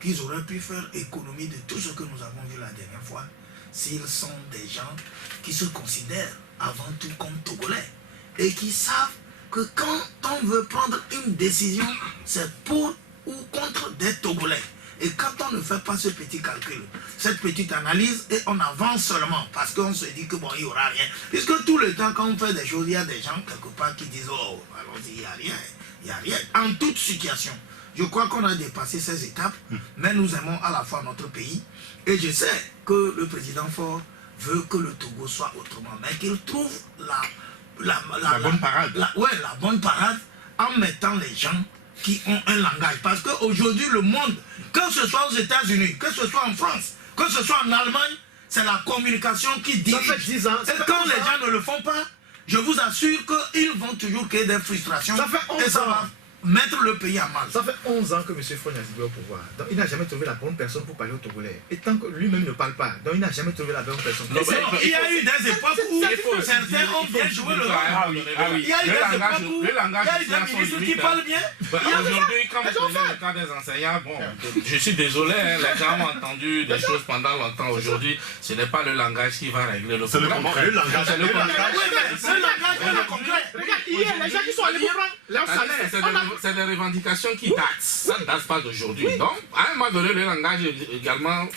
qu'ils auraient pu faire économie de tout ce que nous avons vu la dernière fois, s'ils sont des gens qui se considèrent avant tout comme Togolais et qui savent que quand on veut prendre une décision, c'est pour ou contre des Togolais. Et quand on ne fait pas ce petit calcul, cette petite analyse, et on avance seulement, parce qu'on se dit que bon, il n'y aura rien. Puisque tout le temps, quand on fait des choses, il y a des gens quelque part qui disent, oh, allons-y, il n'y a rien, il n'y a rien. En toute situation, je crois qu'on a dépassé ces étapes, mais nous aimons à la fois notre pays, et je sais que le président Faure veut que le Togo soit autrement, mais qu'il trouve la bonne parade. La bonne parade en mettant les gens qui ont un langage. Parce qu'aujourd'hui, le monde, que ce soit aux États-Unis, que ce soit en France, que ce soit en Allemagne, c'est la communication qui dirige. Ça fait 10 ans. Et quand les gens ne le font pas, je vous assure qu'ils vont toujours créer des frustrations. Ça fait 11 et ça ans. va mettre le pays à mal. Ça fait 11 ans que M. Faure est au pouvoir. Donc il n'a jamais trouvé la bonne personne pour parler aux Togolais. Et tant que lui-même ne parle pas, donc il n'a jamais trouvé la bonne personne. Non, mais Il y a eu des époques où certains ont bien joué le rôle. Il y a eu des époques où il y a eu des ministres qui parlent bien. Aujourd'hui, quand vous prenez le cas des enseignants, bon, je suis désolé, hein, les gens ont entendu des choses pendant longtemps. Aujourd'hui, ce n'est pas le langage qui va régler le problème. C'est le langage. C'est le langage. C'est le langage et le concret. Regarde, hier, les gens qui sont allés pour prendre leur salaire. C'est des revendications qui datent. Ça ne date pas d'aujourd'hui. Donc, à un moment donné, le langage également.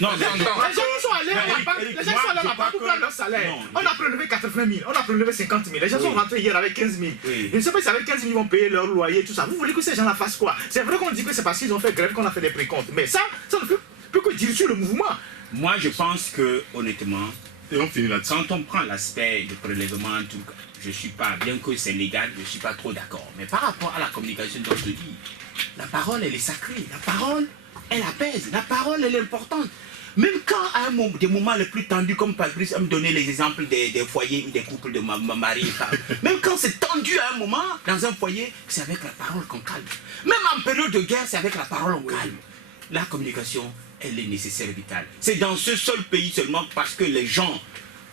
Non, Les gens qui sont allés à la banque, les gens qui sont allés à la banque pour prendre leur salaire. On a prélevé 80 000, on a prélevé 50 000. Les gens sont rentrés hier avec 15 000. Je ne sais pas si avec 15 000 ils vont payer leur loyer, tout ça. Vous voulez que ces gens-là fassent quoi? C'est vrai qu'on dit que c'est parce qu'ils ont fait grève qu'on a fait des précomptes. Mais ça ne peut que dire sur le mouvement. Moi, je pense que, honnêtement, Et on finit là-dessus. quand on prend l'aspect de prélèvement, en tout cas, je suis pas, bien que c'est légal, je ne suis pas trop d'accord. Mais par rapport à la communication dont je dis, la parole, elle est sacrée. La parole, elle apaise. La parole, elle est importante. Même quand, à un moment, des moments les plus tendus, comme Fabrice a me donné les exemples des foyers ou des couples de mari et femme, même quand c'est tendu à un moment, dans un foyer, c'est avec la parole qu'on calme. Même en période de guerre, c'est avec la parole qu'on calme. La communication, elle est nécessaire et vitale. C'est dans ce seul pays seulement parce que les gens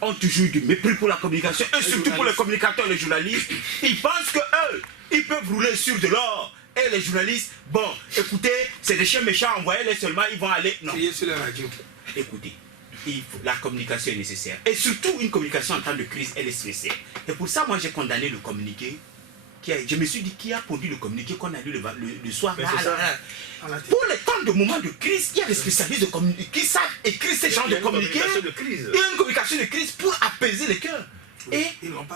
ont toujours du mépris pour la communication, et surtout pour les communicateurs et les journalistes. Ils pensent qu'eux, ils peuvent rouler sur de l'or. Et les journalistes, bon, écoutez, c'est des chiens méchants, envoyez-les seulement, ils vont aller. Non. Sur la radio. Écoutez, la communication est nécessaire. Et surtout, une communication en temps de crise, elle est nécessaire. Et pour ça, moi, j'ai condamné le communiqué. Je me suis dit, qui a produit le communiqué qu'on a lu le soir là, pour les temps de moments de crise, il y a des spécialistes de communiqué qui savent écrire ces genres de communiqués. Il y a une communication de crise pour apaiser les cœurs. Et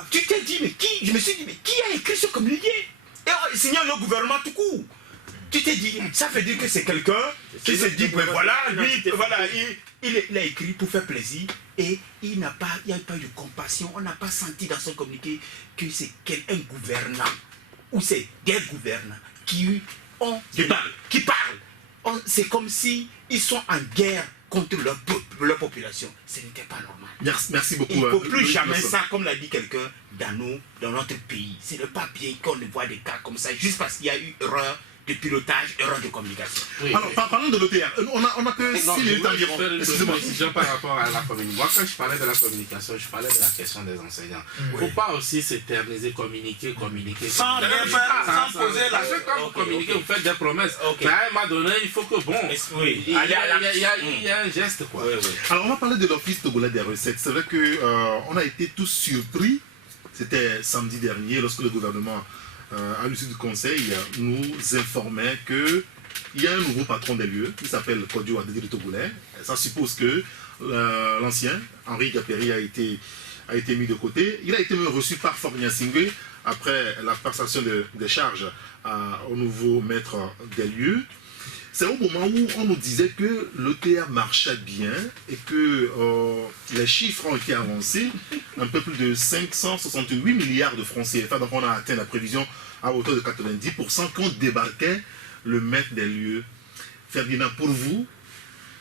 tu t'es dit, mais qui? Je me suis dit, mais qui a écrit ce communiqué? Et signale le gouvernement tout court. Tu t'es dit, ça veut dire que c'est quelqu'un qui se dit, ben voilà, lui, voilà, il a écrit pour faire plaisir et il n'y a pas eu de compassion. On n'a pas senti dans son communiqué que c'est un gouvernant ou c'est des gouvernants qui parlent. C'est comme si ils sont en guerre contre leur population. Ce n'était pas normal. Merci beaucoup. Il ne faut plus jamais ça, comme l'a dit quelqu'un, dans notre pays. Ce n'est pas bien qu'on ne voit des cas comme ça, juste parce qu'il y a eu erreur de pilotage, erreur de communication. Oui. Alors, parlons de l'OTR. On a que 6 minutes environ. Excusez-moi. Par rapport à la communication. Moi, quand je parlais de la communication, je parlais de la question des enseignants. Il ne faut pas aussi s'éterniser, communiquer. Sans poser la question. Quand vous communiquez, vous faites des promesses. Mais à un moment donné, il faut que, il y a un geste, quoi. Alors, on va parler de l'Office togolais des recettes. C'est vrai qu'on a été tous surpris. C'était samedi dernier, lorsque le gouvernement, à l'issue du conseil, nous informait qu'il y a un nouveau patron des lieux qui s'appelle Kodio Adediri Togolais. Ça suppose que l'ancien, Henri Gaperi, a été mis de côté. Il a été même reçu par Fornia Singwe après la passation des charges au nouveau maître des lieux. C'est au moment où on nous disait que l'OTR marchait bien et que les chiffres ont été avancés, un peu plus de 568 milliards de francs CFA, donc on a atteint la prévision à hauteur de 90% quand débarquait le maître des lieux. Ferdinand, pour vous,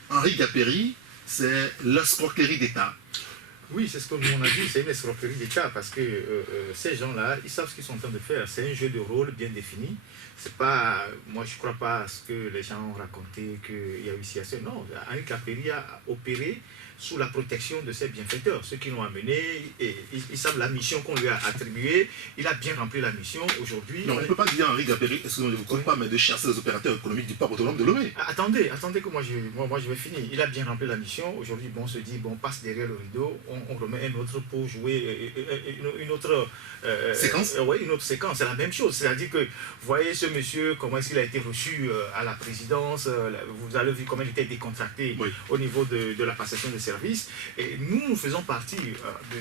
Henri Gaperi, c'est l'escroquerie d'État. Oui, c'est ce que nous on a dit, c'est une escroquerie d'État parce que ces gens-là, ils savent ce qu'ils sont en train de faire. C'est un jeu de rôle bien défini. C'est pas, moi je ne crois pas à ce que les gens ont raconté qu'il y a eu ici à ce. Non, Henri Gaperi a opéré sous la protection de ses bienfaiteurs, ceux qui l'ont amené, et ils savent la mission qu'on lui a attribuée, il a bien rempli la mission aujourd'hui. Non, on ne peut pas dire à Henri Gaperi, excusez-moi, je ne vous compte pas, mais de chasser les opérateurs économiques du port autonome de Lomé. Attendez que moi je vais finir. Il a bien rempli la mission, aujourd'hui on se dit, bon, on passe derrière le rideau, on remet un autre pour jouer une autre séquence. Oui, une autre séquence, c'est la même chose, c'est-à-dire que, vous voyez ce monsieur, comment est-ce qu'il a été reçu à la présidence, vous avez vu comment il était décontracté au niveau de la passation de services. Et nous faisons partie,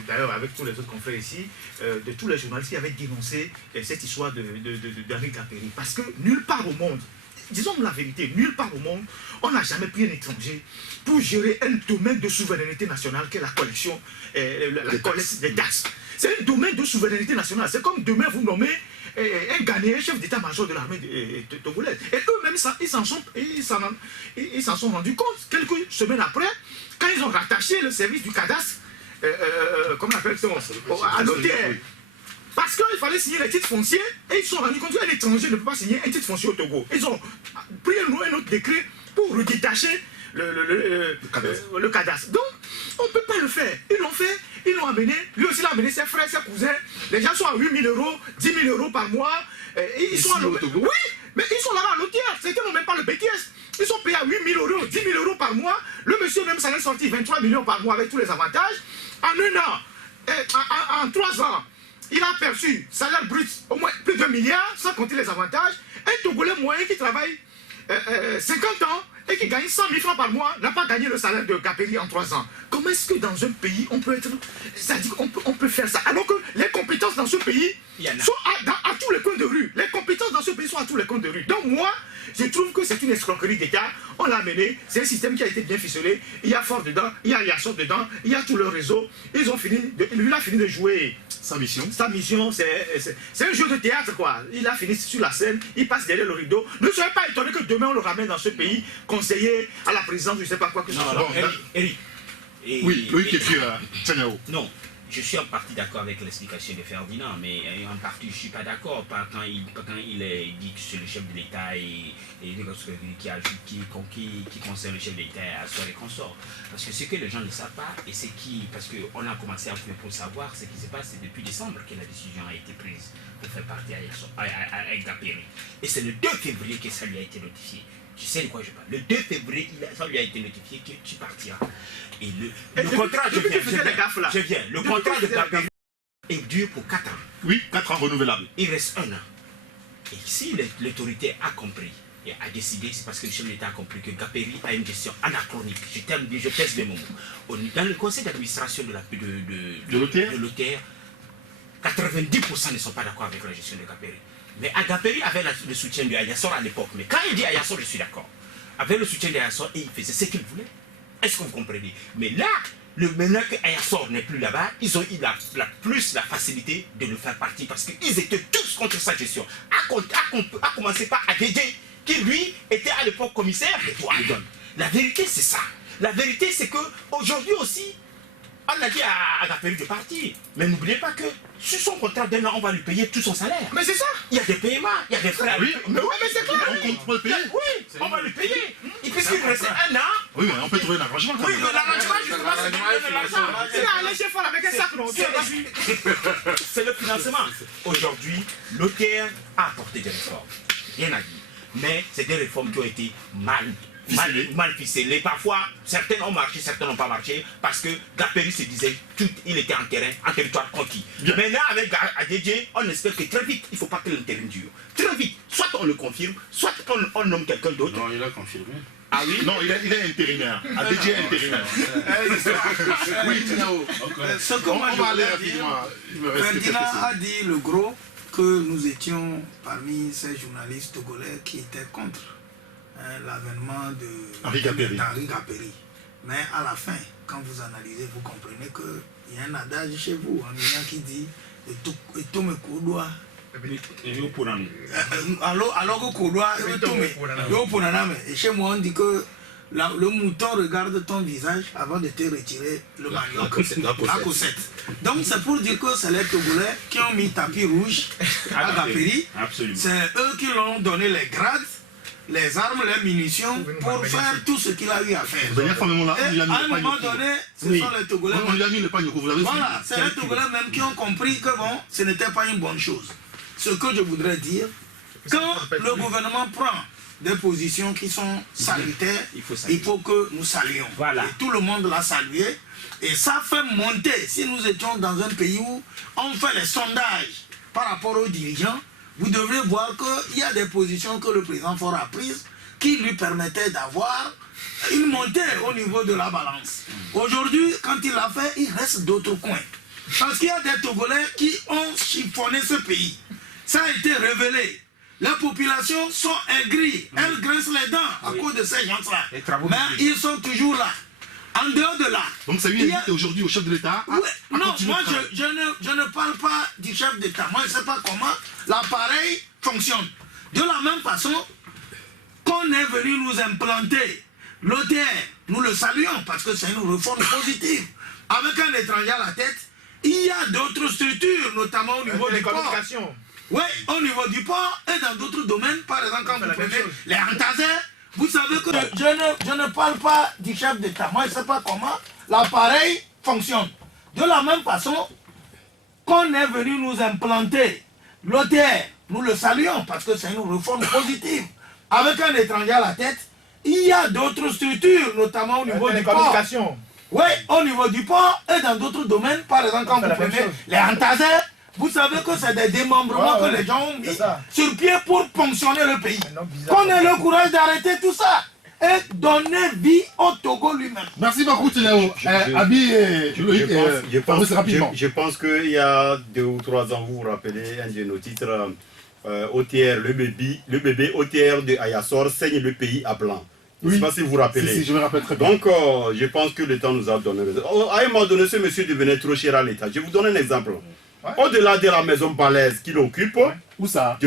d'ailleurs avec tous les autres confrères ici, de tous les journalistes qui avaient dénoncé cette histoire d'Henri Gaperi. Parce que nulle part au monde, disons la vérité, nulle part au monde, on n'a jamais pris un étranger pour gérer un domaine de souveraineté nationale qu'est la collection, la collecte des taxes. C'est un domaine de souveraineté nationale. C'est comme demain vous nommez un Ghanéen chef d'état-major de l'armée togolaise. Et eux-mêmes, ils s'en sont rendus compte quelques semaines après, quand ils ont rattaché le service du cadastre, comment on appelle ça, à l'OTR. Parce qu'il fallait signer les titres fonciers, et ils se sont rendus compte qu'un étranger ne peut pas signer un titre foncier au Togo. Ils ont pris un autre décret pour redétacher le cadastre. Donc, on ne peut pas le faire. Ils l'ont fait, ils l'ont amené, lui aussi l'a amené, ses frères, ses cousins. Les gens sont à 8 000 €, 10 000 € par mois. Ils sont à Togo. Oui, mais ils sont là-bas à l'OTR. C'était même pas le BTS. Ils sont payés à 8 000 €, 10 000 € par mois. Le monsieur même, ça allait sortir 23 millions par mois avec tous les avantages. En un an, en 3 ans, il a perçu salaire brut au moins plus de 1 milliard, sans compter les avantages. Un Togolais moyen qui travaille 50 ans et qui gagne 100 000 francs par mois n'a pas gagné le salaire de Gaperi en 3 ans. Comment est-ce que dans un pays, on peut être... C'est-à-dire qu'on peut faire ça, alors que les compétences dans ce pays sont à tous les coins de rue. Les compétences dans ce pays sont à tous les coins de rue. Donc moi, je trouve que c'est une escroquerie d'État. On l'a amené, c'est un système qui a été bien ficelé. Il y a Fort dedans, il y a Yassot dedans, il y a tout le réseau. Lui, il a fini de jouer sa mission. Sa mission, c'est un jeu de théâtre, quoi. Il a fini sur la scène, il passe derrière le rideau. Ne soyez pas étonnés que demain on le ramène dans ce pays, conseiller à la présidence, je ne sais pas quoi que ce soit. Eric. Oui, Loïc et puis Tchaniao. Non, je suis en partie d'accord avec l'explication de Ferdinand, mais en partie je ne suis pas d'accord quand il dit que c'est le chef de l'État qui concerne le chef de l'État à soi les consorts. Parce que ce que les gens ne savent pas, et c'est parce qu'on a commencé à pour savoir ce qui se passe, c'est depuis décembre que la décision a été prise pour faire partie à Gaperi. Et c'est le 2 février que ça lui a été notifié. Je sais de quoi je parle. Le 2 février, ça lui a été notifié que tu partiras. Et le contrat, je viens. Le contrat de Capéry est dur pour 4 ans. Oui, 4 ans renouvelables. Il reste 1 an. Et si l'autorité a compris et a décidé, c'est parce que le chef de l'État a compris que Capéry a une gestion anachronique. Je pèse mes mots. Dans le conseil d'administration de l'OTR, 90% ne sont pas d'accord avec la gestion de Capéry. Mais Capéry avait le soutien de Ayassor à l'époque. Mais quand il dit Ayassor, je suis d'accord. Avec le soutien d'Ayassor, et il faisait ce qu'il voulait. Est-ce que vous comprenez? Mais là, maintenant que Ayassor n'est plus là-bas, ils ont eu la facilité de le faire partir parce qu'ils étaient tous contre sa gestion. À commencer par Adédé, qui lui était à l'époque commissaire des douanes. La vérité, c'est ça. La vérité, c'est qu'aujourd'hui aussi, on a dit à Capéry de partir. Mais n'oubliez pas que sur son contrat d'un an, on va lui payer tout son salaire. Mais c'est ça. Il y a des paiements, il y a des frais. Oui, mais c'est clair. On peut le payer. Oui, on va lui payer. Et puisqu'il restait 1 an. Oui, mais on peut trouver un arrangement. Oui, mais l'arrangement, justement, c'est qu'il donne l'argent. Il a allé chez Fall avec un sac, non? C'est le financement. Aujourd'hui, l'OTR a apporté des réformes. Rien à dire. Mais c'est des réformes qui ont été mal ficelées. Parfois, certaines ont marché, certaines n'ont pas marché, parce que Capéry se disait il était en territoire conquis. Maintenant, avec Adédé, on espère que très vite, il ne faut pas que l'intérim dure. Très vite, soit on le confirme, soit on nomme quelqu'un d'autre. Non, il a confirmé. Ah oui? Non, il est intérimaire. Adédé est intérimaire. Oui, ce que moi je voulais dire, Ferdinand a dit le gros que nous étions parmi ces journalistes togolais qui étaient contre l'avènement d'Henri Capéry. Mais à la fin, quand vous analysez, vous comprenez qu'il y a un adage chez vous, en Guinée, qui dit « Tome Koudoua ». Alors que Koudoua, et chez moi, on dit que le mouton regarde ton visage avant de te retirer le manioc, la cossette. Donc c'est pour dire que c'est les Togolais qui ont mis tapis rouge à Capéry. C'est eux qui l'ont donné les grades, les armes, les munitions pour faire tout ce qu'il a eu à faire. Et à un moment donné, ce sont les Togolais. Voilà, c'est les Togolais même qui ont compris que bon, ce n'était pas une bonne chose. Ce que je voudrais dire, quand le gouvernement prend des positions qui sont salutaires, il faut que nous saluions. Voilà. Et tout le monde l'a salué. Et ça fait monter, si nous étions dans un pays où on fait les sondages par rapport aux dirigeants, vous devrez voir qu'il y a des positions que le président Faure a prises qui lui permettaient d'avoir une montée au niveau de la balance. Aujourd'hui, quand il l'a fait, il reste d'autres coins. Parce qu'il y a des Togolais qui ont chiffonné ce pays. Ça a été révélé. Les populations sont aigries, elles grincent les dents à cause de ces gens-là. Mais ils sont toujours là. En dehors de là. Donc c'est lui invité aujourd'hui au chef de l'État. Non, moi je ne parle pas du chef d'État. Moi je ne sais pas comment l'appareil fonctionne. De la même façon qu'on est venu nous implanter l'OTR, nous le saluons parce que c'est une réforme positive. Avec un étranger à la tête, il y a d'autres structures, notamment au niveau des communications. Oui, au niveau du port et dans d'autres domaines, par exemple quand vous prenez les Antazers, vous savez que je ne parle pas du chef d'État. Moi, je ne sais pas comment l'appareil fonctionne. De la même façon qu'on est venu nous implanter l'OTR, nous le saluons parce que c'est une réforme positive. Avec un étranger à la tête, il y a d'autres structures, notamment au niveau du port. Oui, au niveau du port et dans d'autres domaines, par exemple quand vous prenez les Antazers, vous savez que c'est des démembrements que les gens ont mis sur pied pour ponctionner le pays. Qu'on ait le courage d'arrêter tout ça et donner vie au Togo lui-même. Merci beaucoup, Tiléo. Abi et Loïc, rapidement. Je pense qu'il y a 2 ou 3 ans, vous vous rappelez, un de nos titres, OTR, le bébé OTR de Ayassor saigne le pays à blanc. Je ne sais pas si vous vous rappelez. Si, je me rappelle très bien. Donc, je pense que le temps nous a donné raison. À un moment donné, ce monsieur devenait trop cher à l'État. Je vous donne un exemple. Ouais. Au-delà de la maison Balaise qu'il occupe, où ça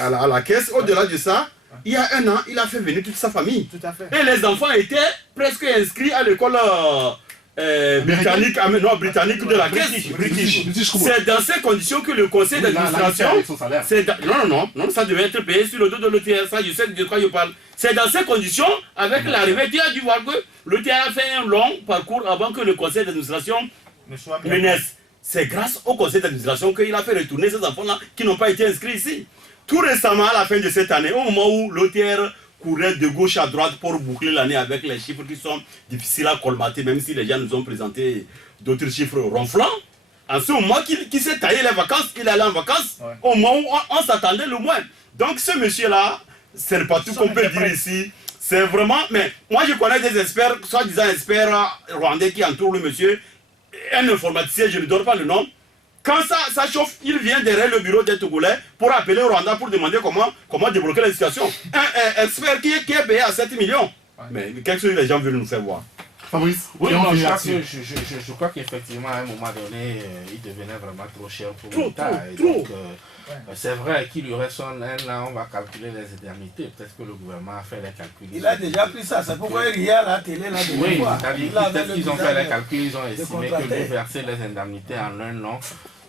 à la caisse, au-delà de ça, il y a 1 an, il a fait venir toute sa famille. Tout à fait. Et les enfants étaient presque inscrits à l'école britannique de la caisse. C'est dans ces conditions que le conseil d'administration... Non, ça devait être payé sur le dos de l'OTR, ça je sais de quoi je parle. C'est dans ces conditions, avec l'arrivée, tu as dû voir que l'OTR a fait un long parcours avant que le conseil d'administration ne naisse. C'est grâce au conseil d'administration qu'il a fait retourner ces enfants-là qui n'ont pas été inscrits ici. Tout récemment, à la fin de cette année, au moment où l'OTR courir de gauche à droite pour boucler l'année avec les chiffres qui sont difficiles à colmater, même si les gens nous ont présenté d'autres chiffres ronflants. En ce moment qui s'est taillé les vacances, il est allé en vacances, au moment où on s'attendait le moins. Donc ce monsieur-là, c'est pas tout qu'on peut dire ici. C'est vraiment... Mais moi je connais des experts, soi-disant experts rwandais qui entourent le monsieur. Un informaticien, je ne donne pas le nom. Quand ça chauffe, il vient derrière le bureau des Togolais pour appeler le Rwanda pour demander comment débloquer la situation. Un expert qui est payé à 7 millions. Mais qu'est-ce que les gens veulent nous faire voir? Fabrice, oui, non, je crois qu'effectivement, à un moment donné, il devenait vraiment trop cher pour l'État. Donc, c'est vrai qu'il y aurait son là, on va calculer les indemnités. Peut-être que le gouvernement a fait les calculs. Il a déjà pris ça, c'est pourquoi il y a la télé là. Oui, peut-être qu'ils ont fait les calculs, ils ont estimé que de verser les indemnités en un an,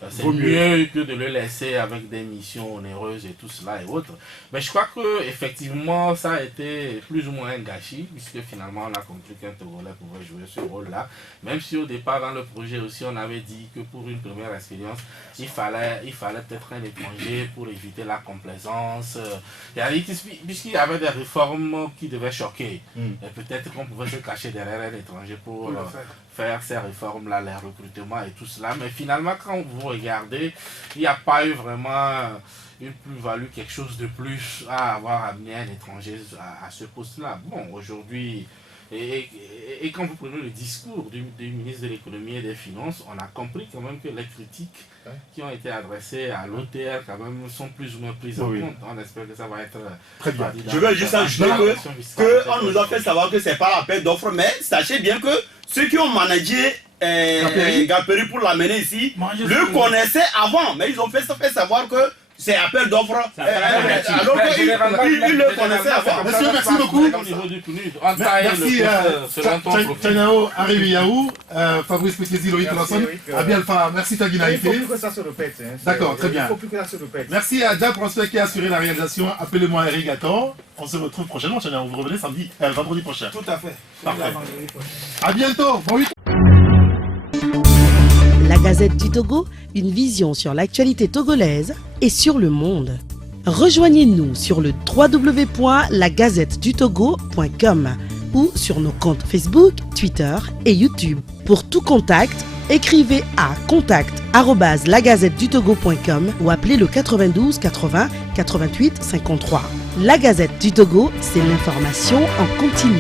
c'est mieux que de le laisser avec des missions onéreuses et tout cela et autres. Mais je crois qu'effectivement, ça a été plus ou moins un gâchis, puisque finalement, on a compris qu'un Togolais pouvait jouer ce rôle-là. Même si au départ, dans le projet aussi, on avait dit que pour une première expérience, il fallait peut-être un étranger pour éviter la complaisance. Puisqu'il y avait des réformes qui devaient choquer. Et peut-être qu'on pouvait se cacher derrière un étranger pour faire ces réformes-là, les recrutements et tout cela. Mais finalement, quand vous regardez, il n'y a pas eu vraiment une plus-value, quelque chose de plus à avoir amené un étranger à ce poste-là. Bon, aujourd'hui, et quand vous prenez le discours du ministre de l'économie et des finances, on a compris quand même que les critiques qui ont été adressées à l'OTR quand même sont plus ou moins prises en compte. On espère que ça va être très bien. Je veux juste ajouter qu'on nous a fait savoir que ce n'est pas l'appel d'offres, mais sachez bien que ceux qui ont managé Gaperi pour l'amener ici le connaissaient avant, mais ils ont fait savoir que c'est appel d'offres alors qu'ils le connaissaient avant. Monsieur, merci beaucoup. Merci Tchanao Ariviaou, Fabrice Pétézi, Loïc Lasson, Abi Alpha, merci Tagina Ité. Il faut plus que ça se répète. D'accord, très bien. Il faut plus que ça se répète. Merci à Dia Prosper qui a assuré la réalisation. Appelez-moi Erigator. On se retrouve prochainement, Tchanao. Vous revenez vendredi prochain. Tout à fait. Parfait. À bientôt. Bon week-end. La Gazette du Togo, une vision sur l'actualité togolaise et sur le monde. Rejoignez-nous sur le www.lagazettedutogo.com ou sur nos comptes Facebook, Twitter et YouTube. Pour tout contact, écrivez à contact@lagazettedutogo.com ou appelez le 92 80 88 53. La Gazette du Togo, c'est l'information en continu.